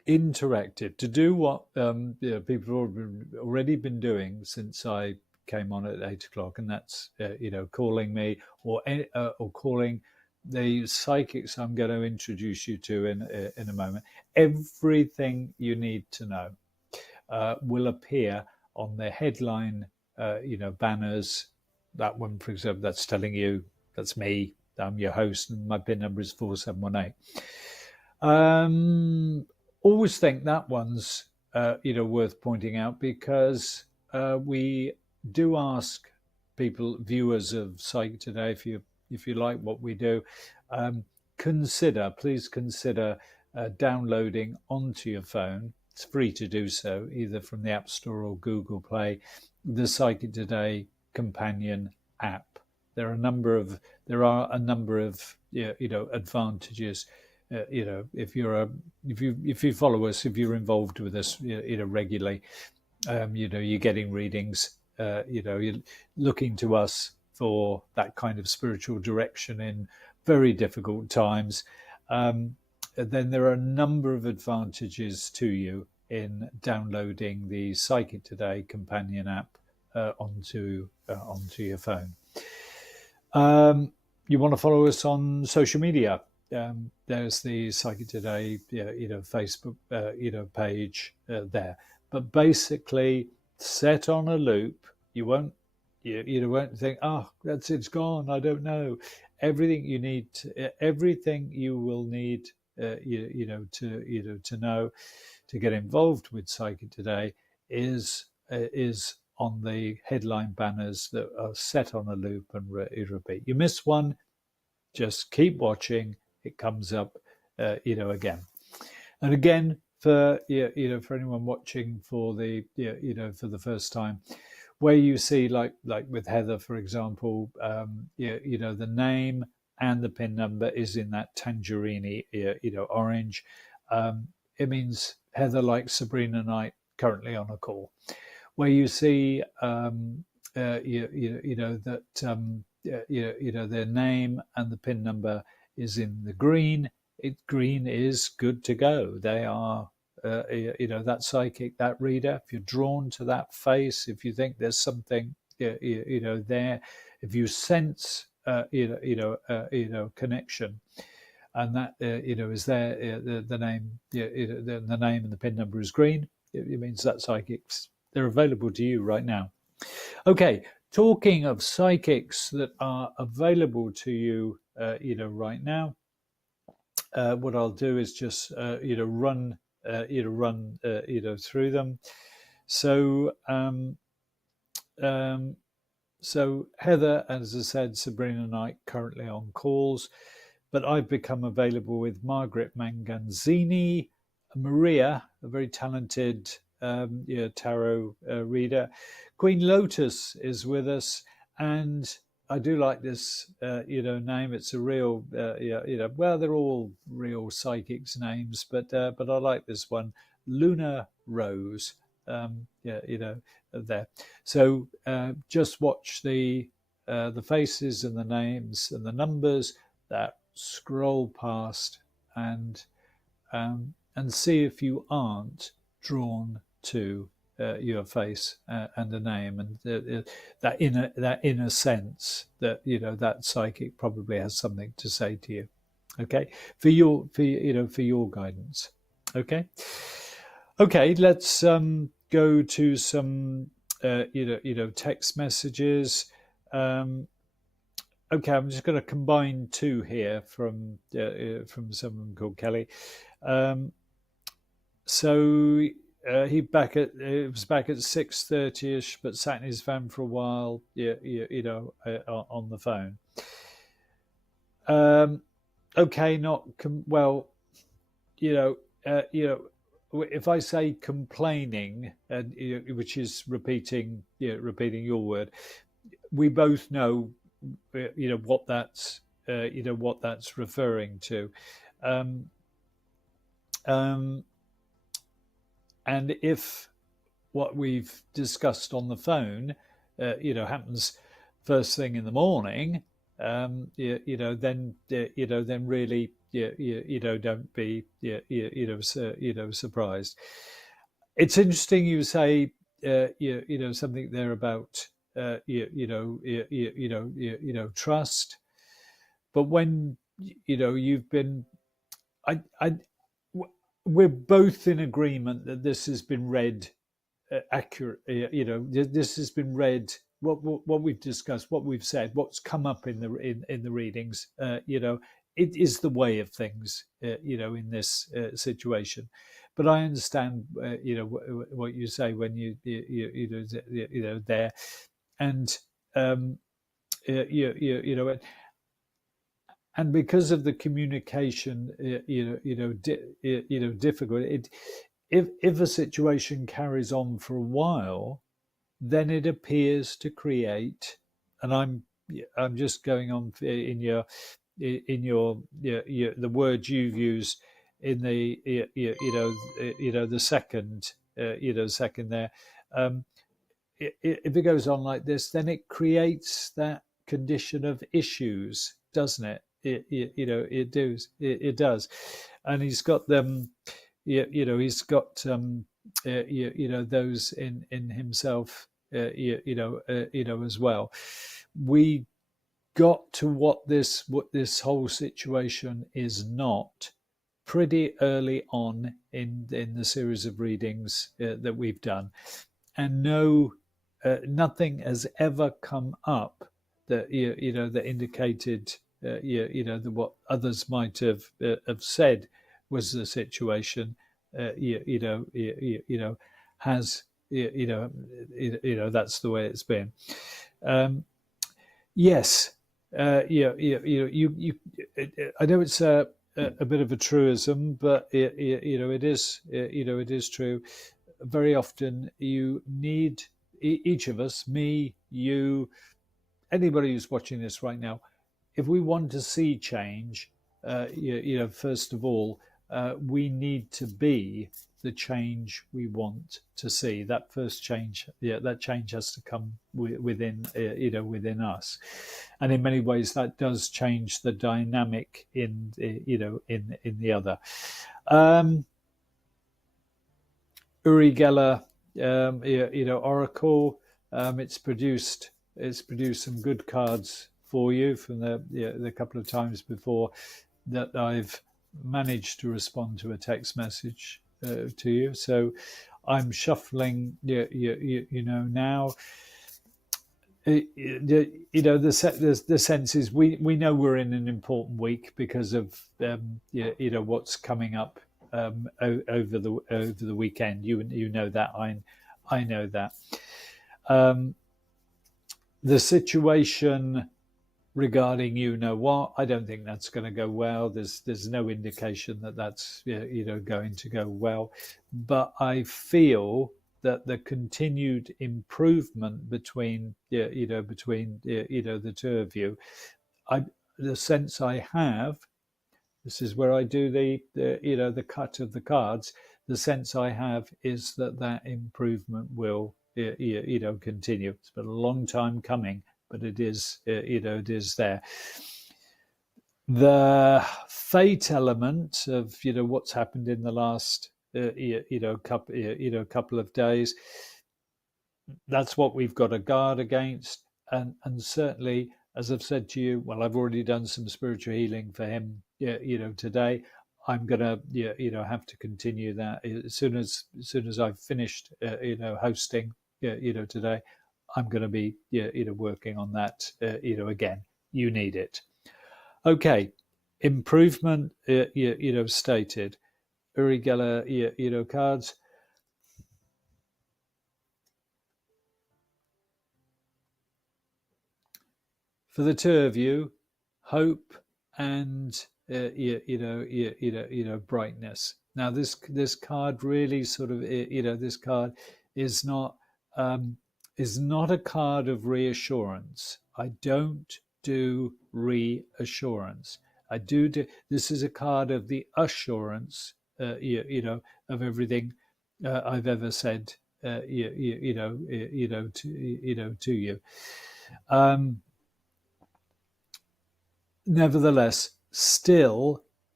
interactive, to do what people have already been doing since I came on at 8 o'clock, and that's calling me or calling the psychics I'm going to introduce you to in a moment. Everything you need to know will appear on the headline, banners. That one, for example, that's telling you that's me. I'm your host, and my PIN number is 4718. Always think that one's worth pointing out, because we do ask people, viewers of Psych Today, if you like what we do, please consider downloading onto your phone. It's free to do so, either from the App Store or Google Play, the Psychic Today companion app. There are a number of advantages. If you follow us, if you're involved with us, regularly, you're getting readings. You're looking to us for that kind of spiritual direction in very difficult times. Then there are a number of advantages to you in downloading the Psychic Today companion app onto your phone. You want to follow us on social media. There's the Psychic Today, Facebook, page there. But basically, set on a loop. You won't think, it's gone. I don't know. Everything you need, everything you will need, to know to get involved with Psychic Today is on the headline banners that are set on a loop and repeat. You miss one, just keep watching. It comes up, again and again. For for anyone watching for the for the first time, where you see like with Heather, for example, the name and the PIN number is in that tangerine, orange. It means Heather, like Sabrina Knight, currently on a call. Where you see their name and the PIN number is in the green. Green is good to go. They are, that psychic, that reader. If you're drawn to that face, if you think there's something, there, if you sense, connection, and that is there, the name, the name and the PIN number is green. It means that psychics, they're available to you right now. Okay, talking of psychics that are available to you, right now. What I'll do is just run through them. So so Heather, as I said, Sabrina Knight currently on calls, but I've become available with Margaret Manganzini, Maria, a very talented tarot reader. Queen Lotus is with us, and I do like this, name. It's a real, well, they're all real psychics' names, but I like this one, Luna Rose. There. So just watch the faces and the names and the numbers that scroll past, and see if you aren't drawn to your face and a name, and that inner sense that that psychic probably has something to say to you. Okay, for your guidance. Okay, let's go to some text messages. Okay, I'm just going to combine two here from someone called Kelly. So he was back at 6:30ish, but sat in his van for a while. On the phone. Okay, well. If I say complaining, which is repeating your word, we both know, what that's referring to. And if what we've discussed on the phone, happens first thing in the morning, then really don't be surprised. It's interesting you say something there about trust, but when you've been, we're both in agreement that this has been read accurate. This has been read. What we've discussed, what we've said, what's come up in the readings. It is the way of things. In this situation. But I understand, what you say when you there, and and because of the communication, difficult. If a situation carries on for a while, then it appears to create, and I'm just going on in your the words you've used in the the second second there. If it goes on like this, then it creates that condition of issues, doesn't it? It does, and he's got them. He's got those in himself. As well. We got to what this whole situation is not pretty early on in the series of readings that we've done, and nothing has ever come up that that indicated that what others might have said was the situation. Has that's the way it's been. Yes, you. I know it's a bit of a truism, but it is it is true. Very often, you need each of us, me, you, anybody who's watching this right now. If we want to see change, first of all, we need to be the change we want to see. That first change, that change has to come within, within us, and in many ways that does change the dynamic in the other. Uri Geller, Oracle. It's produced some good cards for you from the couple of times before that I've managed to respond to a text message to you. So I'm shuffling, now. The sense is we know we're in an important week because of what's coming up over the weekend. You know that, I know that. The situation regarding I don't think that's going to go well. There's no indication that that's going to go well, but I feel that the continued improvement between the two of you, the sense I have, this is where I do the cut of the cards. The sense I have is that improvement will continue. It's been a long time coming, but it is it is there. The fate element of what's happened in the last couple of days, that's what we've got to guard against, and certainly, as I've said to you, well, I've already done some spiritual healing for him today. I'm gonna have to continue that as soon as I've finished hosting today. I'm going to be working on that again. You need it. Okay, improvement stated. Uri Geller cards. For the two of you, hope and brightness. Now this card really sort of this card is not a card of reassurance. I don't do reassurance. I do. This is a card of the assurance, of everything I've ever said, to you. Nevertheless, still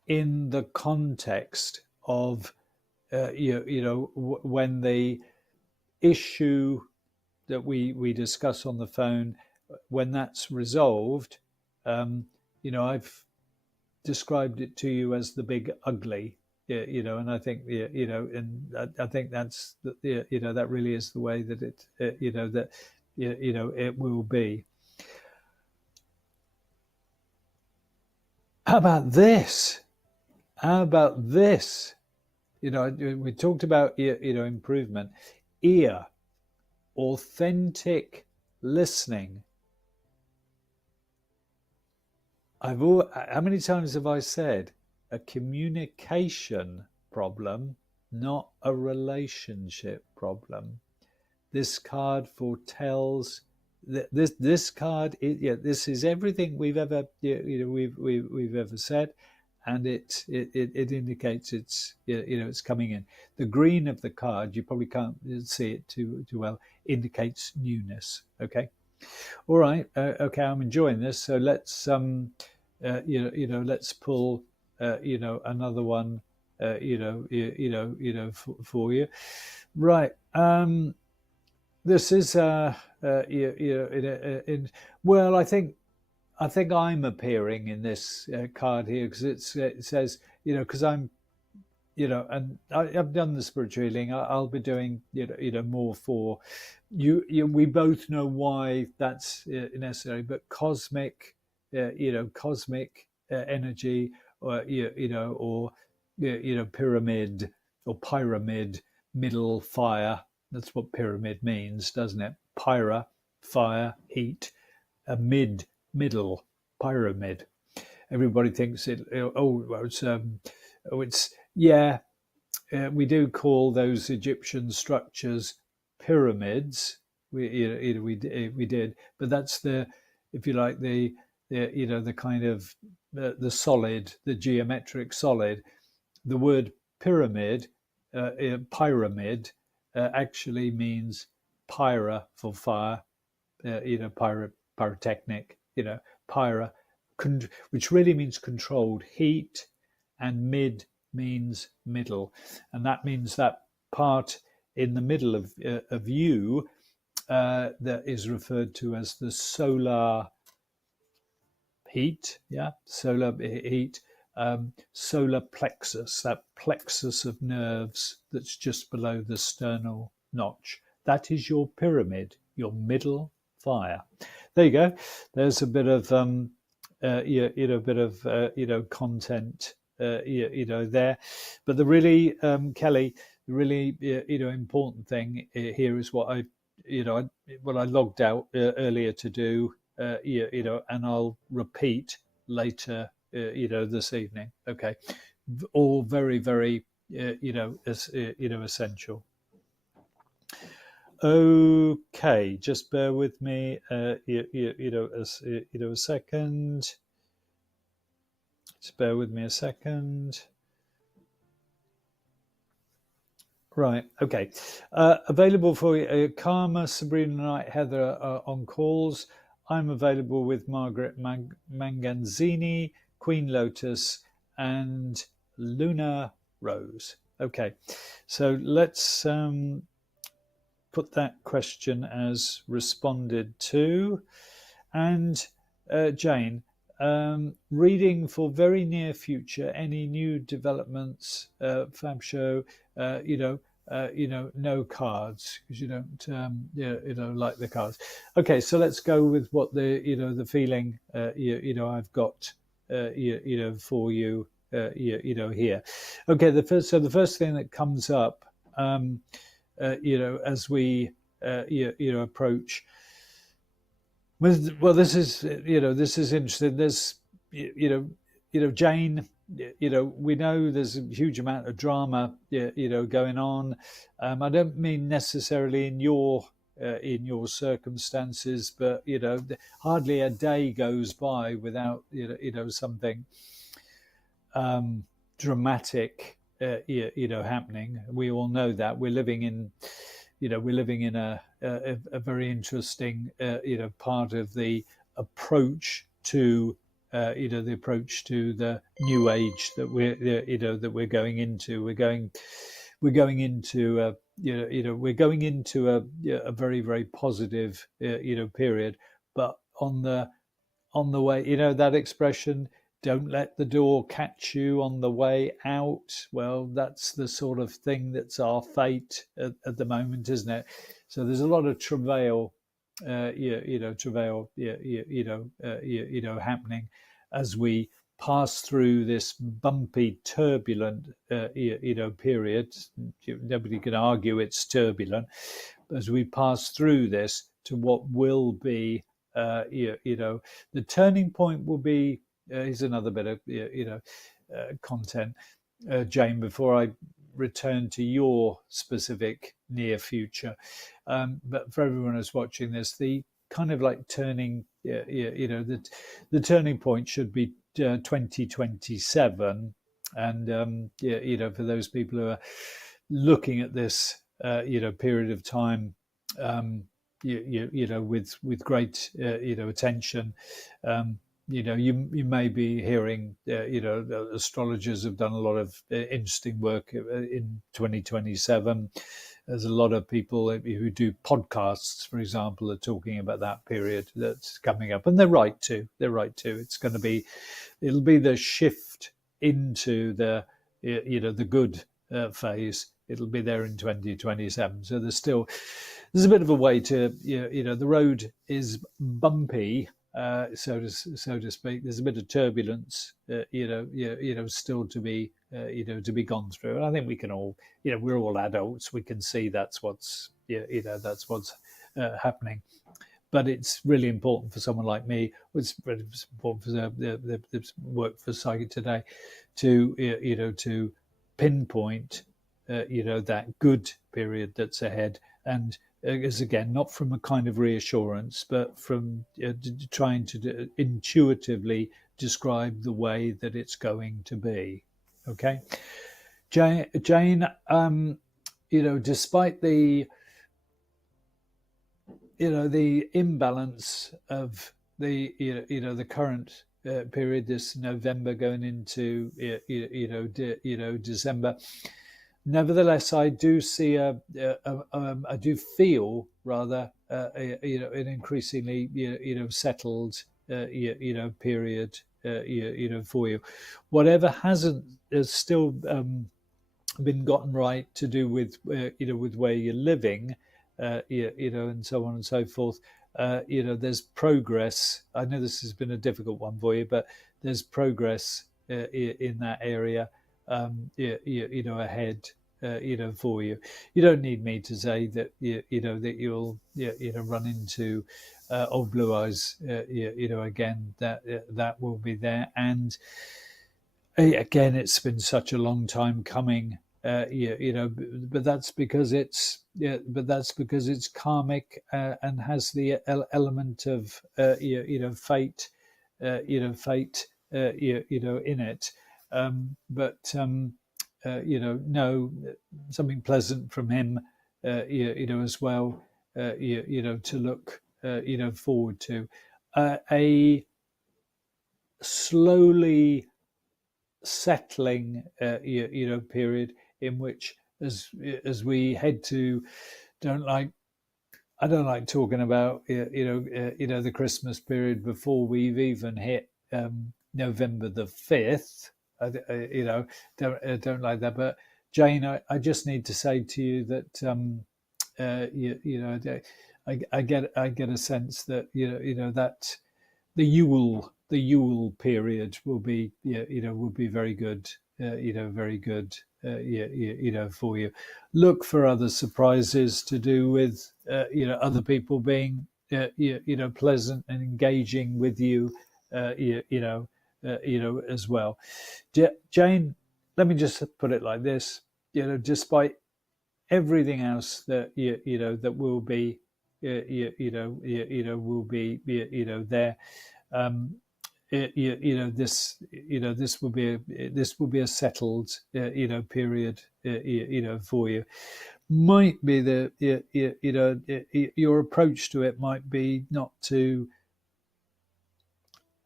in the context of when the issue that we discuss on the phone, when that's resolved, I've described it to you as the big ugly, and I think and I think that's that really is the way that it will be. How about this? We talked about improvement. Ear, authentic listening. How many times have I said a communication problem, not a relationship problem? This card foretells this card. This is everything we've ever we've ever said, and it indicates it's coming in. The green of the card, you probably can't see it too well, indicates newness. Okay. All right. Okay. I'm enjoying this. So let's let's pull another one for you. Right. This is well, I think I'm appearing in this card here because it says because I'm and I've done the spiritual healing. I'll be doing more for you. We both know why that's necessary, but cosmic energy, or pyramid or pyramid, middle, fire. That's what pyramid means, doesn't it? Pyra, fire, heat, a middle, pyramid. Everybody thinks it. We do call those Egyptian structures pyramids. We did, but that's the, if you like, the kind of the solid, the geometric solid. The word pyramid, pyramid, actually means pyra for fire, pyrotechnic, pyra, which really means controlled heat, and mid means middle, and that means that part in the middle of you that is referred to as the solar heat, solar heat, solar plexus, that plexus of nerves that's just below the sternal notch. That is your pyramid, your middle fire. There you go. There's a bit of content there. But the really Kelly, the really important thing here is what I logged out earlier to do, and I'll repeat later this evening. Okay, all very, very essential. Okay, just bear with me a second. Just bear with me a second. Right, okay. Available for Karma, Sabrina Knight, Heather on calls. I'm available with Margaret Manganzini, Queen Lotus, and Luna Rose. Okay, so let's put that question as responded to. And Jane, reading for very near future, any new developments, Fab Show, no cards, because you don't like the cards. Okay, so let's go with what the feeling I've got for you here. Okay, the first thing that comes up as we approach. Well, this is interesting. There's Jane. We know there's a huge amount of drama going on. I don't mean necessarily in your circumstances, but hardly a day goes by without something dramatic happening. We all know that we're living in a very interesting part of the approach to the approach to the new age that we're going into. We're going into we're going into a very, very positive period, but on the way, that expression, don't let the door catch you on the way out. Well, that's the sort of thing that's our fate at the moment, isn't it? So there's a lot of travail, happening as we pass through this bumpy, turbulent, period. Nobody can argue it's turbulent. As we pass through this to what will be, the turning point will be. Here's another bit of content, Jane. Before I return to your specific near future, but for everyone who's watching this, the kind of like turning, the turning point should be 2027, and for those people who are looking at this, period of time, with great, attention. You may be hearing, astrologers have done a lot of interesting work in 2027. There's a lot of people who do podcasts, for example, are talking about that period that's coming up, and they're right to. It's going to be, it'll be the shift into the, the good phase. It'll be there in 2027. So there's a bit of a way to, the road is bumpy, so to speak. There's a bit of turbulence, still to be, to be gone through. And I think we can all, we're all adults. We can see that's what's, that's what's happening. But it's really important for someone like me. It's really important for the work for Psychic Today to, to pinpoint, that good period that's ahead. And is again not from a kind of reassurance, but from trying to intuitively describe the way that it's going to be. Okay, Jane. Despite the the imbalance of the the current period, this November going into December. Nevertheless, I do see I do feel rather an increasingly settled period for you. Whatever hasn't has still been gotten right to do with with where you're living, and so on and so forth. There's progress. I know this has been a difficult one for you, but there's progress in that area. Ahead, for you. You don't need me to say that that you'll run into old blue eyes, again. That will be there, and again, it's been such a long time coming. But that's because it's karmic and has the element of fate, fate, in it. No, something pleasant from him, as well, to look, forward to. A slowly settling, period in which, as we head to, I don't like talking about, the Christmas period before we've even hit November the 5th. I don't like that. But Jane, I just need to say to you that I get a sense that that the Yule period will be will be very good, very good, for you. Look for other surprises to do with other people being pleasant and engaging with you, as well. Jane, let me just put it like this: despite everything else that that will be, will be, there. This will be a settled, period, for you. Might be the, your approach to it might be not to.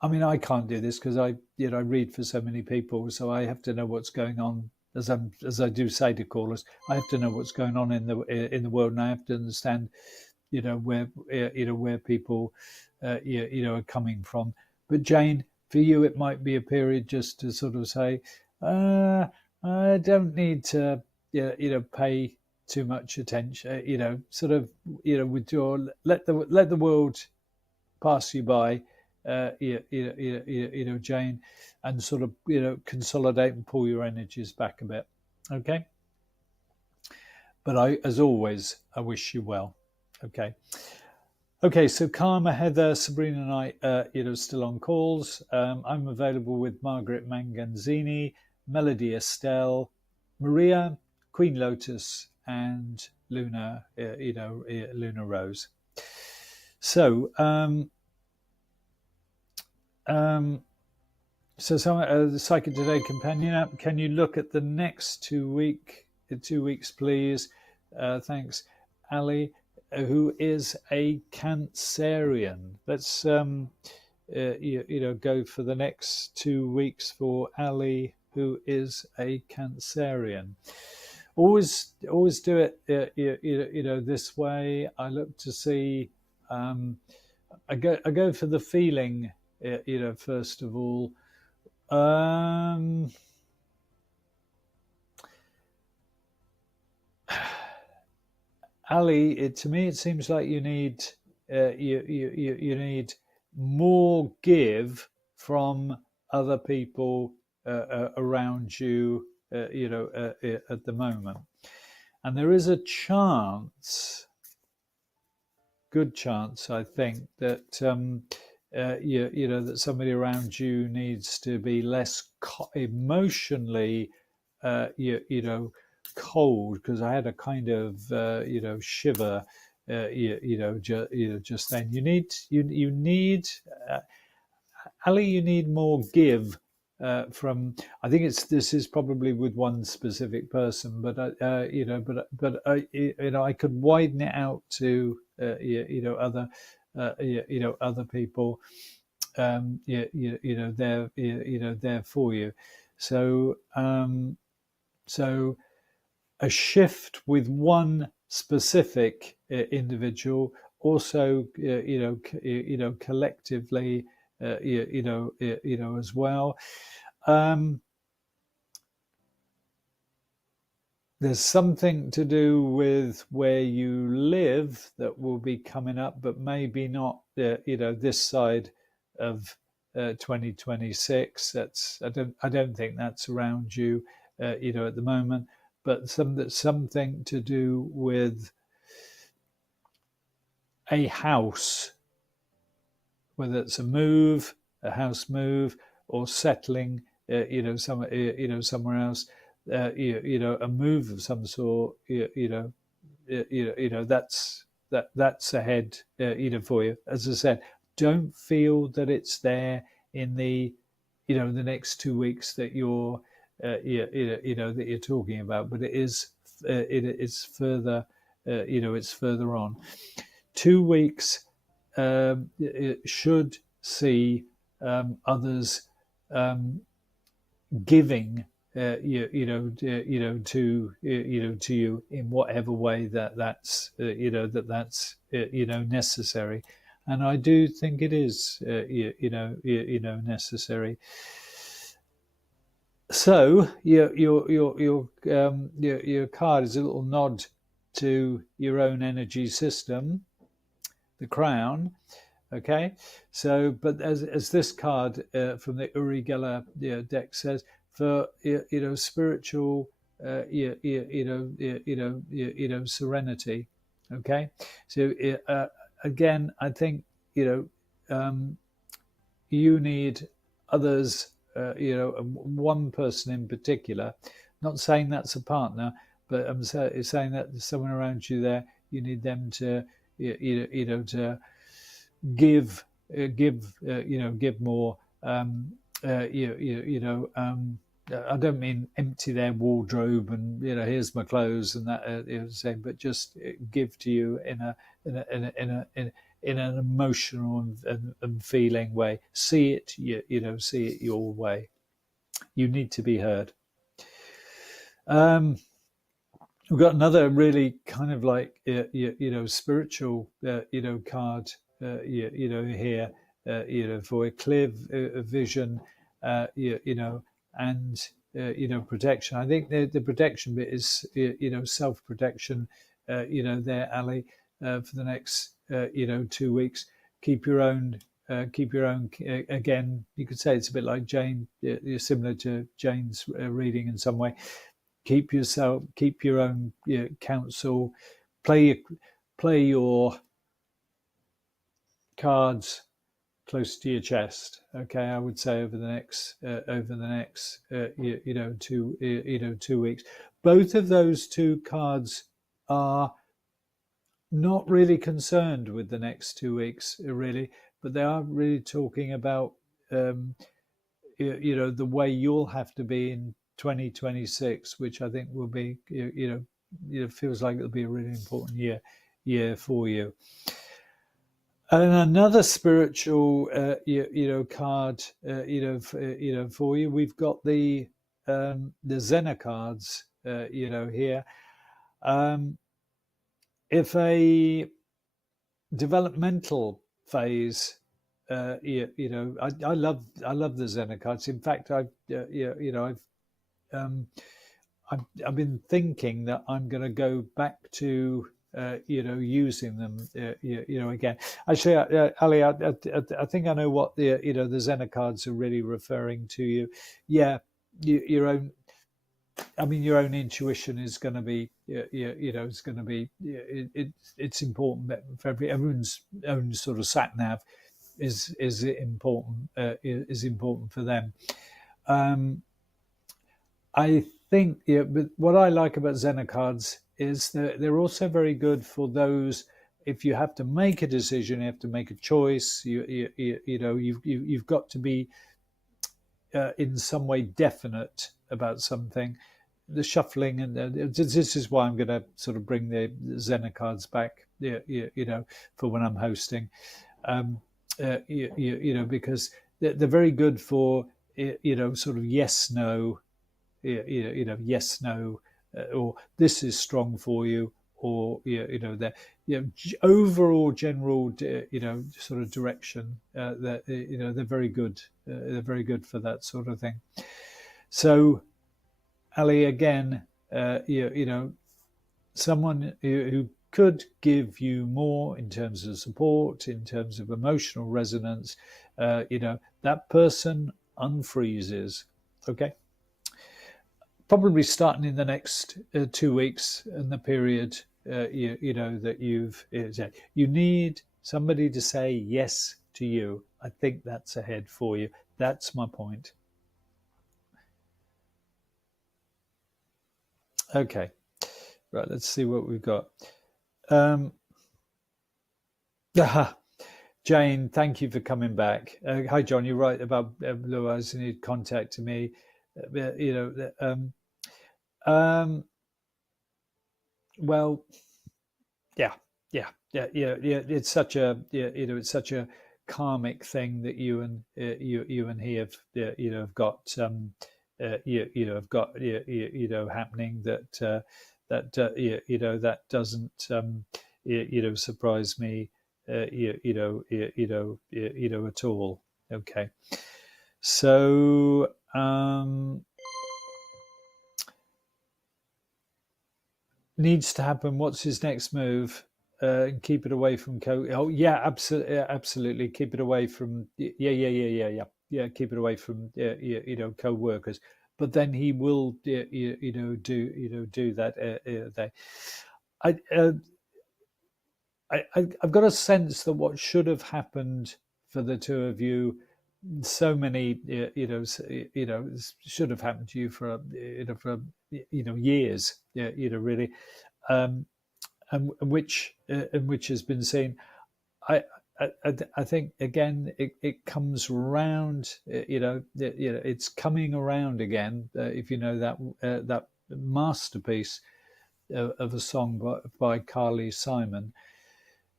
I mean, I can't do this because I read for so many people, so I have to know what's going on. As I do say to callers, I have to know what's going on in the world, and I have to understand, where people, are coming from. But Jane, for you, it might be a period just to sort of say, I don't need to, pay too much attention. Sort of, withdraw, let the world pass you by, Jane, and sort of, consolidate and pull your energies back a bit. Okay. But as always, I wish you well. Okay. Okay, so Karma, Heather, Sabrina and I, still on calls. I'm available with Margaret Manganzini, Melody Estelle, Maria, Queen Lotus, and Luna, Luna Rose. So, the Psychic Today companion app. Can you look at the next 2 weeks, please? Thanks, Ali, who is a Cancerian. Let's go for the next 2 weeks for Ali, who is a Cancerian. Always do it, this way. I look to see. I go for the feeling, first of all. Ali, to me, it seems like you need you need more give from other people around you, at the moment, and there is a chance, good chance, I think, that that somebody around you needs to be less emotionally, cold, because I had a kind of shiver, just then. You need Ali. You need more give from. I think this is probably with one specific person, but I could widen it out to other other people. They're there for you. So a shift with one specific individual, also collectively, as well. There's something to do with where you live that will be coming up, but maybe not, this side of 2026. I don't think that's around you, at the moment. But something to do with a house, whether it's a house move, or settling, somewhere else, a move of some sort, that's ahead, for you. As I said, don't feel that it's there in the next 2 weeks that you're that you're talking about, but it's further, it's further on. 2 weeks it should see others giving, to you in whatever way that's necessary, and I do think it is necessary. So your card is a little nod to your own energy system, the Crown. Okay, so but as this card from the Uri Geller deck says, for spiritual serenity. Okay, so again, I think you need others. One person in particular. Not saying that's a partner, but I'm saying that there's someone around you there. You need them to to give more. I don't mean empty their wardrobe and here's my clothes and that, but just give to you in in an emotional and feeling way. See it, see it your way. You need to be heard. We've got another really kind of like spiritual card here for a clear vision, and protection. I think the protection bit is self protection. There, Ali, for the next 2 weeks. Keep your own. Again, you could say it's a bit like Jane. You're similar to Jane's reading in some way. Keep your own counsel. Play your cards close to your chest. Okay, I would say over the next 2 weeks. Both of those two cards are not really concerned with the next 2 weeks, really, but they are really talking about the way you'll have to be in 2026, which I think will be feels like it'll be a really important year for you. And another spiritual card for you, we've got the Zena cards here. If a developmental phase, I love the Zena cards. In fact, I've been thinking that I'm going to go back to using them again. Actually, Ali, I think I know what the Zena cards are really referring to you. Yeah, your own. I mean, your own intuition is going to be, it's going to be. It's important for everyone's own sort of sat nav is important for them. I think, but what I like about Zena cards is that they're also very good for those. If you have to make a decision, you have to make a choice. You've got to be in some way definite about something. The shuffling and this is why I'm going to sort of bring the Zena cards back. For when I'm hosting, because they're very good for sort of yes no. Yes, no, or this is strong for you, or the overall general sort of direction that they're very good. They're very good for that sort of thing. So, Ali, again, someone who could give you more in terms of support, in terms of emotional resonance. That person unfreezes. Okay. Probably starting in the next 2 weeks in the period, that you've said. You need somebody to say yes to you. I think that's ahead for you. That's my point. Okay, right. Let's see what we've got. Jane, thank you for coming back. Hi, John. You're right about Blue Eyes. You need contact to me. Well, yeah. It's such a it's such a karmic thing that you and he have have got have got happening that that doesn't surprise me at all. Okay, so needs to happen. What's his next move? Keep it away from Oh yeah, absolutely. Keep it away from yeah. Keep it away from co-workers. But then he will do that. I've got a sense that what should have happened for the two of you, so many should have happened to you for years, really, and which has been seen. I think again it comes around. It's coming around again. If you know that masterpiece of a song by Carly Simon.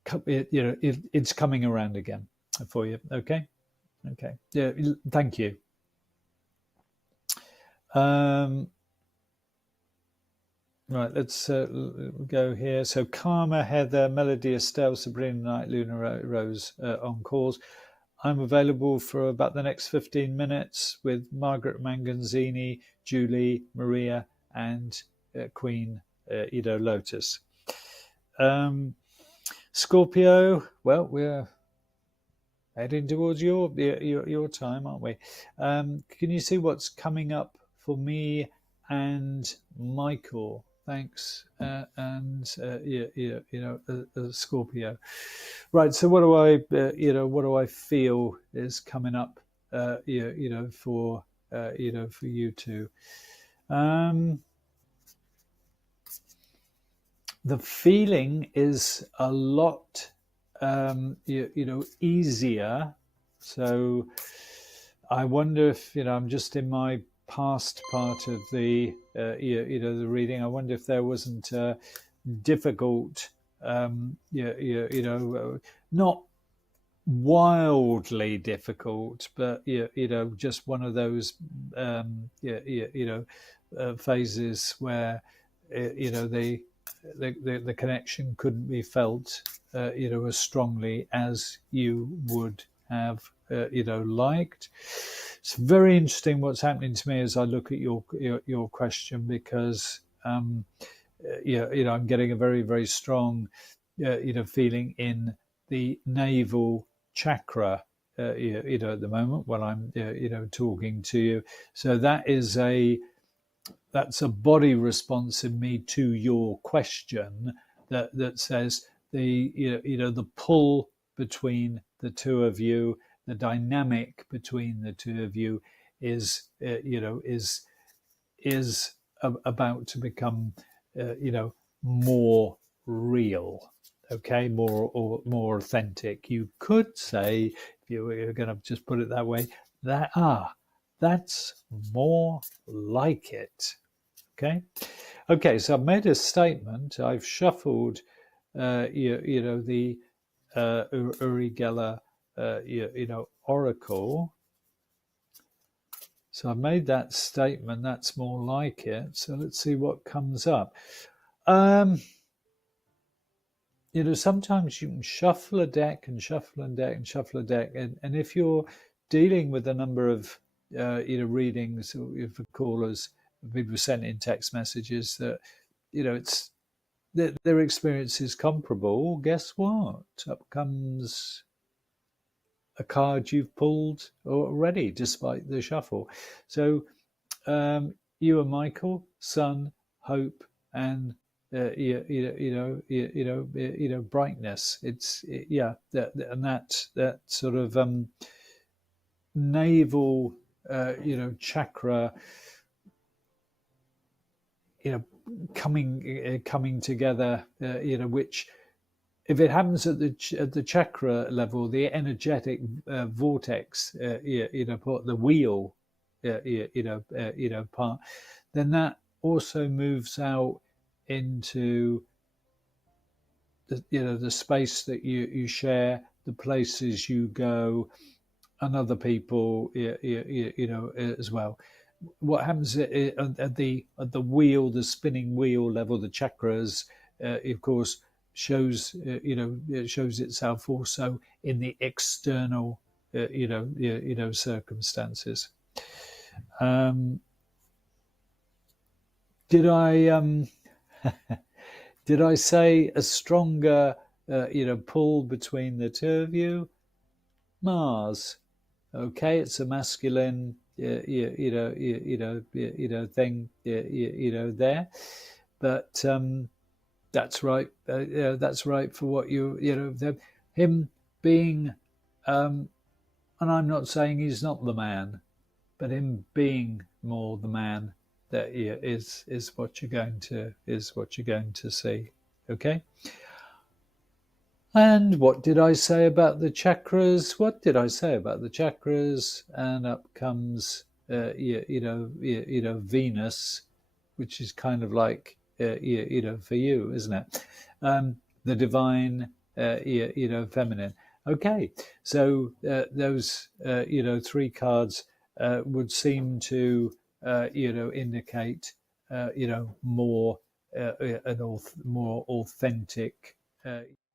it's coming around again for you. Okay. Yeah. Thank you. Right, let's go here. So Karma, Heather, Melody, Estelle, Sabrina, Knight, Luna, Rose on calls. I'm available for about the next 15 minutes with Margaret Manganzini, Julie, Maria, and Queen Ido Lotus. Scorpio, well, we're heading towards your time, aren't we? Can you see what's coming up for me and Michael? Thanks, Scorpio. Right. So what do I feel is coming up? For you two. The feeling is a lot, easier. So I wonder if I'm just in my past part of the the reading. I wonder if there wasn't difficult, not wildly difficult, but just one of those phases where the connection couldn't be felt as strongly as you would have liked. It's very interesting what's happening to me as I look at your question, because I'm getting a very, very strong feeling in the navel chakra at the moment when I'm talking to you. So that's a body response in me to your question that says the pull between the two of you, the dynamic between the two of you is about to become more real, okay, more authentic. You could say, if you were going to just put it that way, that's more like it. Okay. So I've made a statement. I've shuffled, the Uri Geller, oracle. So I've made that statement. That's more like it. So let's see what comes up. Sometimes you can shuffle a deck and shuffle a deck and shuffle a deck, and if you're dealing with a number of readings or for callers, people sent in text messages that it's their experience is comparable. Guess what? Up comes a card you've pulled already, despite the shuffle. So you and Michael, Sun, Hope, and brightness. That sort of navel chakra coming together, which, if it happens at the chakra level, the energetic vortex, the wheel, part, then that also moves out into the space that you share, the places you go, and other people, as well. What happens at the wheel, the spinning wheel level, the chakras, of course, shows it shows itself also in the external circumstances. Did I did I say a stronger pull between the two of you? Mars. Okay, it's a masculine thing there, but that's right. That's right for what him being, and I'm not saying he's not the man, but him being more the man that is what you're going to see. Okay. And what did I say about the chakras? What did I say about the chakras? And up comes Venus, which is kind of like for you, isn't it? The divine feminine. Okay, so those three cards would seem to indicate more more authentic